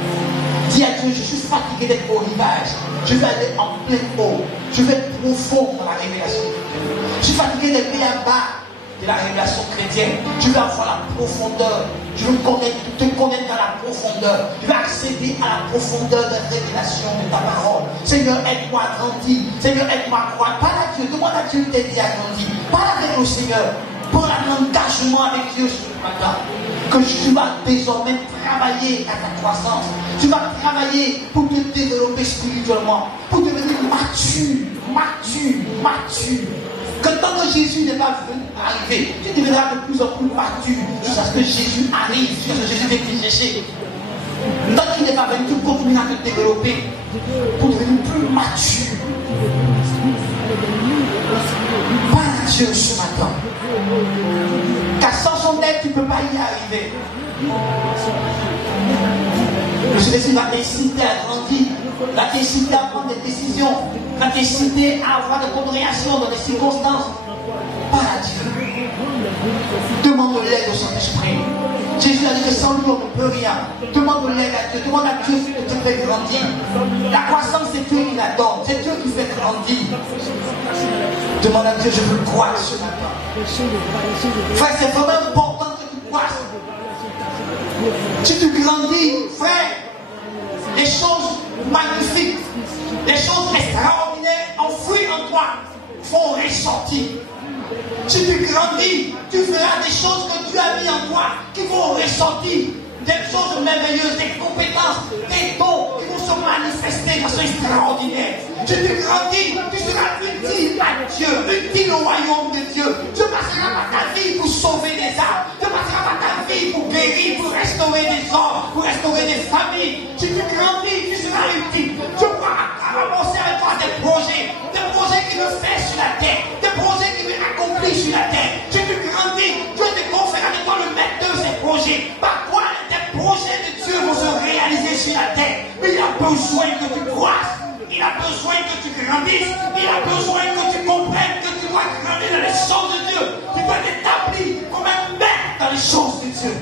Dis à Dieu, je suis fatigué d'être au rivage. Je vais aller en plein eau. Je vais être profond dans la révélation de Dieu. Je suis fatigué d'être bien bas de la révélation chrétienne. Je vais avoir la profondeur. Je veux te connaître dans la profondeur. Je vais accéder à la profondeur de la révélation de ta parole. Seigneur, aide-moi à grandir. Seigneur, aide-moi à croire. Parle à Dieu. Demande à Dieu de t'aider à grandir. Parle avec le Seigneur. Prends un engagement avec Dieu ce matin. Que tu vas désormais travailler à ta croissance. Tu vas travailler pour te développer spirituellement. Pour devenir mature. Que tant que Jésus n'est pas arrivé, tu deviendras de plus en plus mature jusqu'à ce que Jésus arrive, jusqu'à ce que Jésus vienne te chercher. Tant qu'il n'est pas venu, tu continueras à te développer pour devenir plus mature. Parle à Dieu ce matin. Car sans son aide, tu ne peux pas y arriver. Le Jésus va t'inciter à grandir, va t'inciter à prendre des décisions, va t'inciter à avoir des réactions dans les circonstances. Parle à Dieu. Demande l'aide au Saint-Esprit. Jésus a dit que sans lui on ne peut rien. Demande l'aide à Dieu. Demande à Dieu de te faire grandir. La croissance, c'est Dieu qui la donne. C'est Dieu qui fait grandir. Demande à Dieu, je veux croire ce matin. Frère, c'est vraiment important que tu croisses. Si tu grandis, frère, les choses magnifiques, les choses extraordinaires enfouies en toi vont ressortir. Si tu grandis, tu feras des choses que Dieu a mis en toi qui vont ressortir. Des choses merveilleuses, des compétences, des dons qui vont se manifester de façon extraordinaire. Si tu grandis, tu seras utile à Dieu, utile au royaume de Dieu. Tu passeras par ta vie pour sauver des âmes. Tu passeras par ta vie pour guérir, pour restaurer des hommes, pour restaurer des familles. Si tu grandis, tu seras utile. Tu pourras avancer avec toi des projets qui veulent faire sur la terre, des projets qui veulent accomplir sur la terre. Si tu grandis, Dieu te confère avec toi le maître de ces projets. Par quoi des projets de Dieu vont se réaliser sur la terre. Mais il a besoin que tu croisses. Il a besoin que tu grandisses. Il a besoin que tu comprennes que tu dois grandir dans les choses de Dieu. Tu dois t'établir comme un maître dans les choses de Dieu.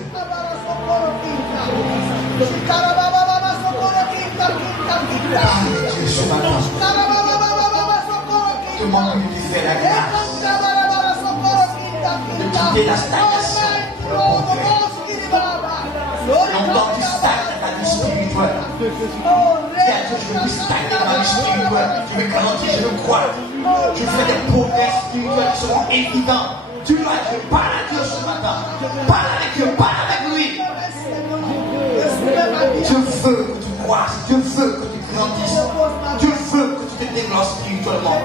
Parle de Dieu ce matin. Demande-lui de faire la grâce. de quitter la stagnation. Longtemps tu stagnes dans ta vie spirituelle. Dis à Dieu, je veux plus stagner dans la vie spirituelle. Je veux grandir, je veux croire. Je fais des progrès spirituels qui seront évidents. Tu dois dire, parle à Dieu ce matin. Parle avec Dieu, parle avec lui. Dieu veut que tu croisses. Dieu veut que tu grandisses. Dieu veut que tu te développes spirituellement.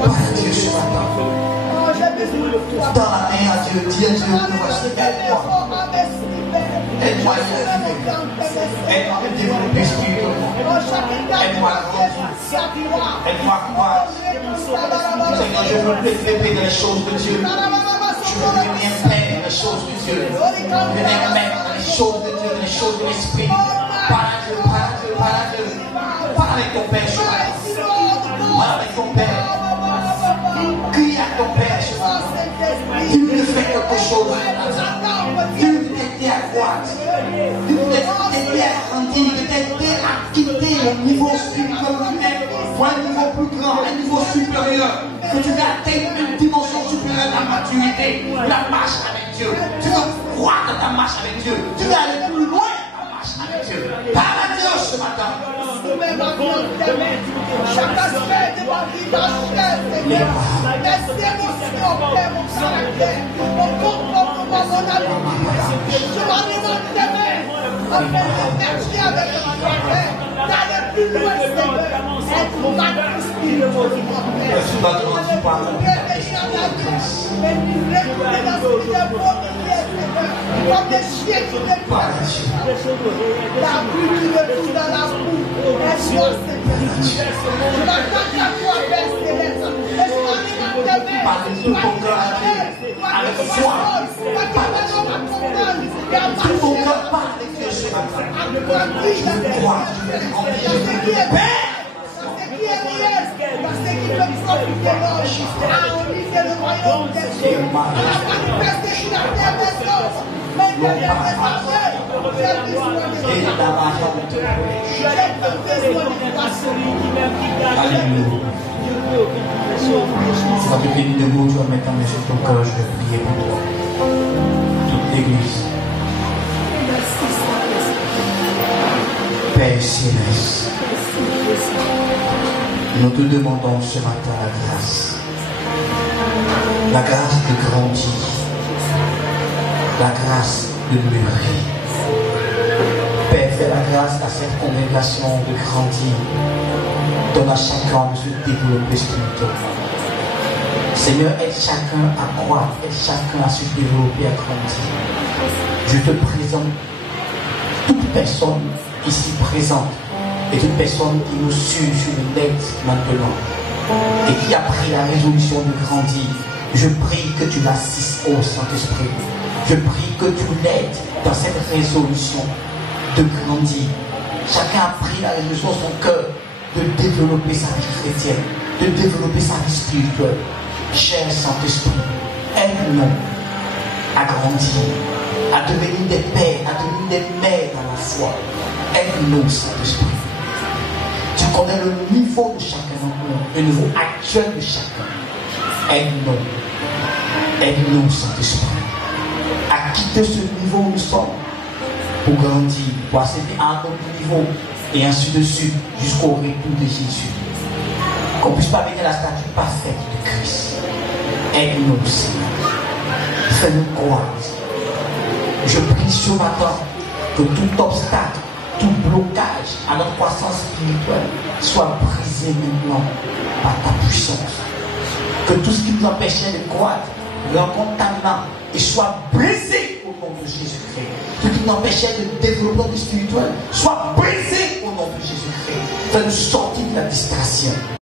Parle à Dieu ce matin. Dans la main à Dieu, dis à Dieu, voici, aide-moi. Aide-moi à y arriver. Aide-moi à me développer spirituellement. Aide-moi à grandir. Aide-moi à croire. Seigneur, je veux m'élever dans les choses de Dieu. Je veux devenir maître dans les choses de Dieu. Devenir maître dans les choses de Dieu, dans les choses de l'esprit. Parle à Dieu, parle à Dieu, parle à Dieu. Parle avec ton Père ce matin. Parle avec ton Père. Crie à ton Père ce matin. Il veut faire quelque chose ce matin. Dieu veut t'aider à croître. Dieu veut t'aider à grandir. Dieu veut t'aider à quitter le niveau spirituel pour un niveau plus grand, un niveau supérieur. Que tu vas atteindre une dimension supérieure de la maturité, la marche avec Dieu. Tu veux croître dans ta marche avec Dieu. Tu veux aller plus loin dans ta marche avec Dieu. Parle à Dieu ce matin. Chaque aspect de ma vie va changer. Mes émotions, mon caractère, mon comportement, mon habitude. Je m'alimente tes mains afin de marcher avec mon caractère, d'aller plus loin, Seigneur. Être mature spirituellement. Comme des chiens qui me passent. La pluie qui me pousse dans la boue. Aide-moi, Seigneur. Je m'attends à toi, Père Céleste. Et je m'alimente tes mains. Avec foi. Tout ton cœur parle avec Dieu ce matin. Crois, je vais grandir. Père! Parce qu'il peut profiter l'homme à enliser le royaume des cieux, à la manifestation de la terre des choses. Mais que les messagers, j'ai besoin de ta Alléluia. Ça te bénit de vous, tu vas mettre en sur ton cœur, je vais prier pour toi. Toute l'église. Père céleste, nous te demandons ce matin la grâce de grandir, la grâce de mûrir. Père, fais la grâce à cette congrégation de grandir, donne à chacun de se développer spirituellement. Seigneur, aide chacun à croître, aide chacun à se développer, à grandir. Je te présente toute personne ici présente et toute personne qui nous suit sur le net maintenant et qui a pris la résolution de grandir. Je prie que tu l'assistes au Saint-Esprit. Je prie que tu l'aides dans cette résolution de grandir. Chacun a pris la résolution dans son cœur de développer sa vie chrétienne, de développer sa vie spirituelle. Cher Saint-Esprit, aide-nous à grandir, à devenir des pères, à devenir des mères dans la foi. Aide-nous, Saint-Esprit. Tu connais le niveau de chacun d'entre nous, le niveau actuel de chacun. Aide-nous. Aide-nous, Saint-Esprit, à quitter ce niveau où nous sommes pour grandir, pour accéder à un autre niveau et ainsi de suite jusqu'au retour de Jésus. Qu'on puisse parvenir à la statue parfaite de Christ. Aide-nous, Seigneur. Fais-nous croire. Je prie ce matin que tout obstacle, tout blocage à notre croissance spirituelle soit brisé maintenant par ta puissance. Que tout ce qui nous empêchait de croître rencontre ta main et soit brisé au nom de Jésus-Christ. Ce qui nous empêchait de développer notre spirituel soit brisé au nom de Jésus-Christ. Fais-nous sortir de la distraction.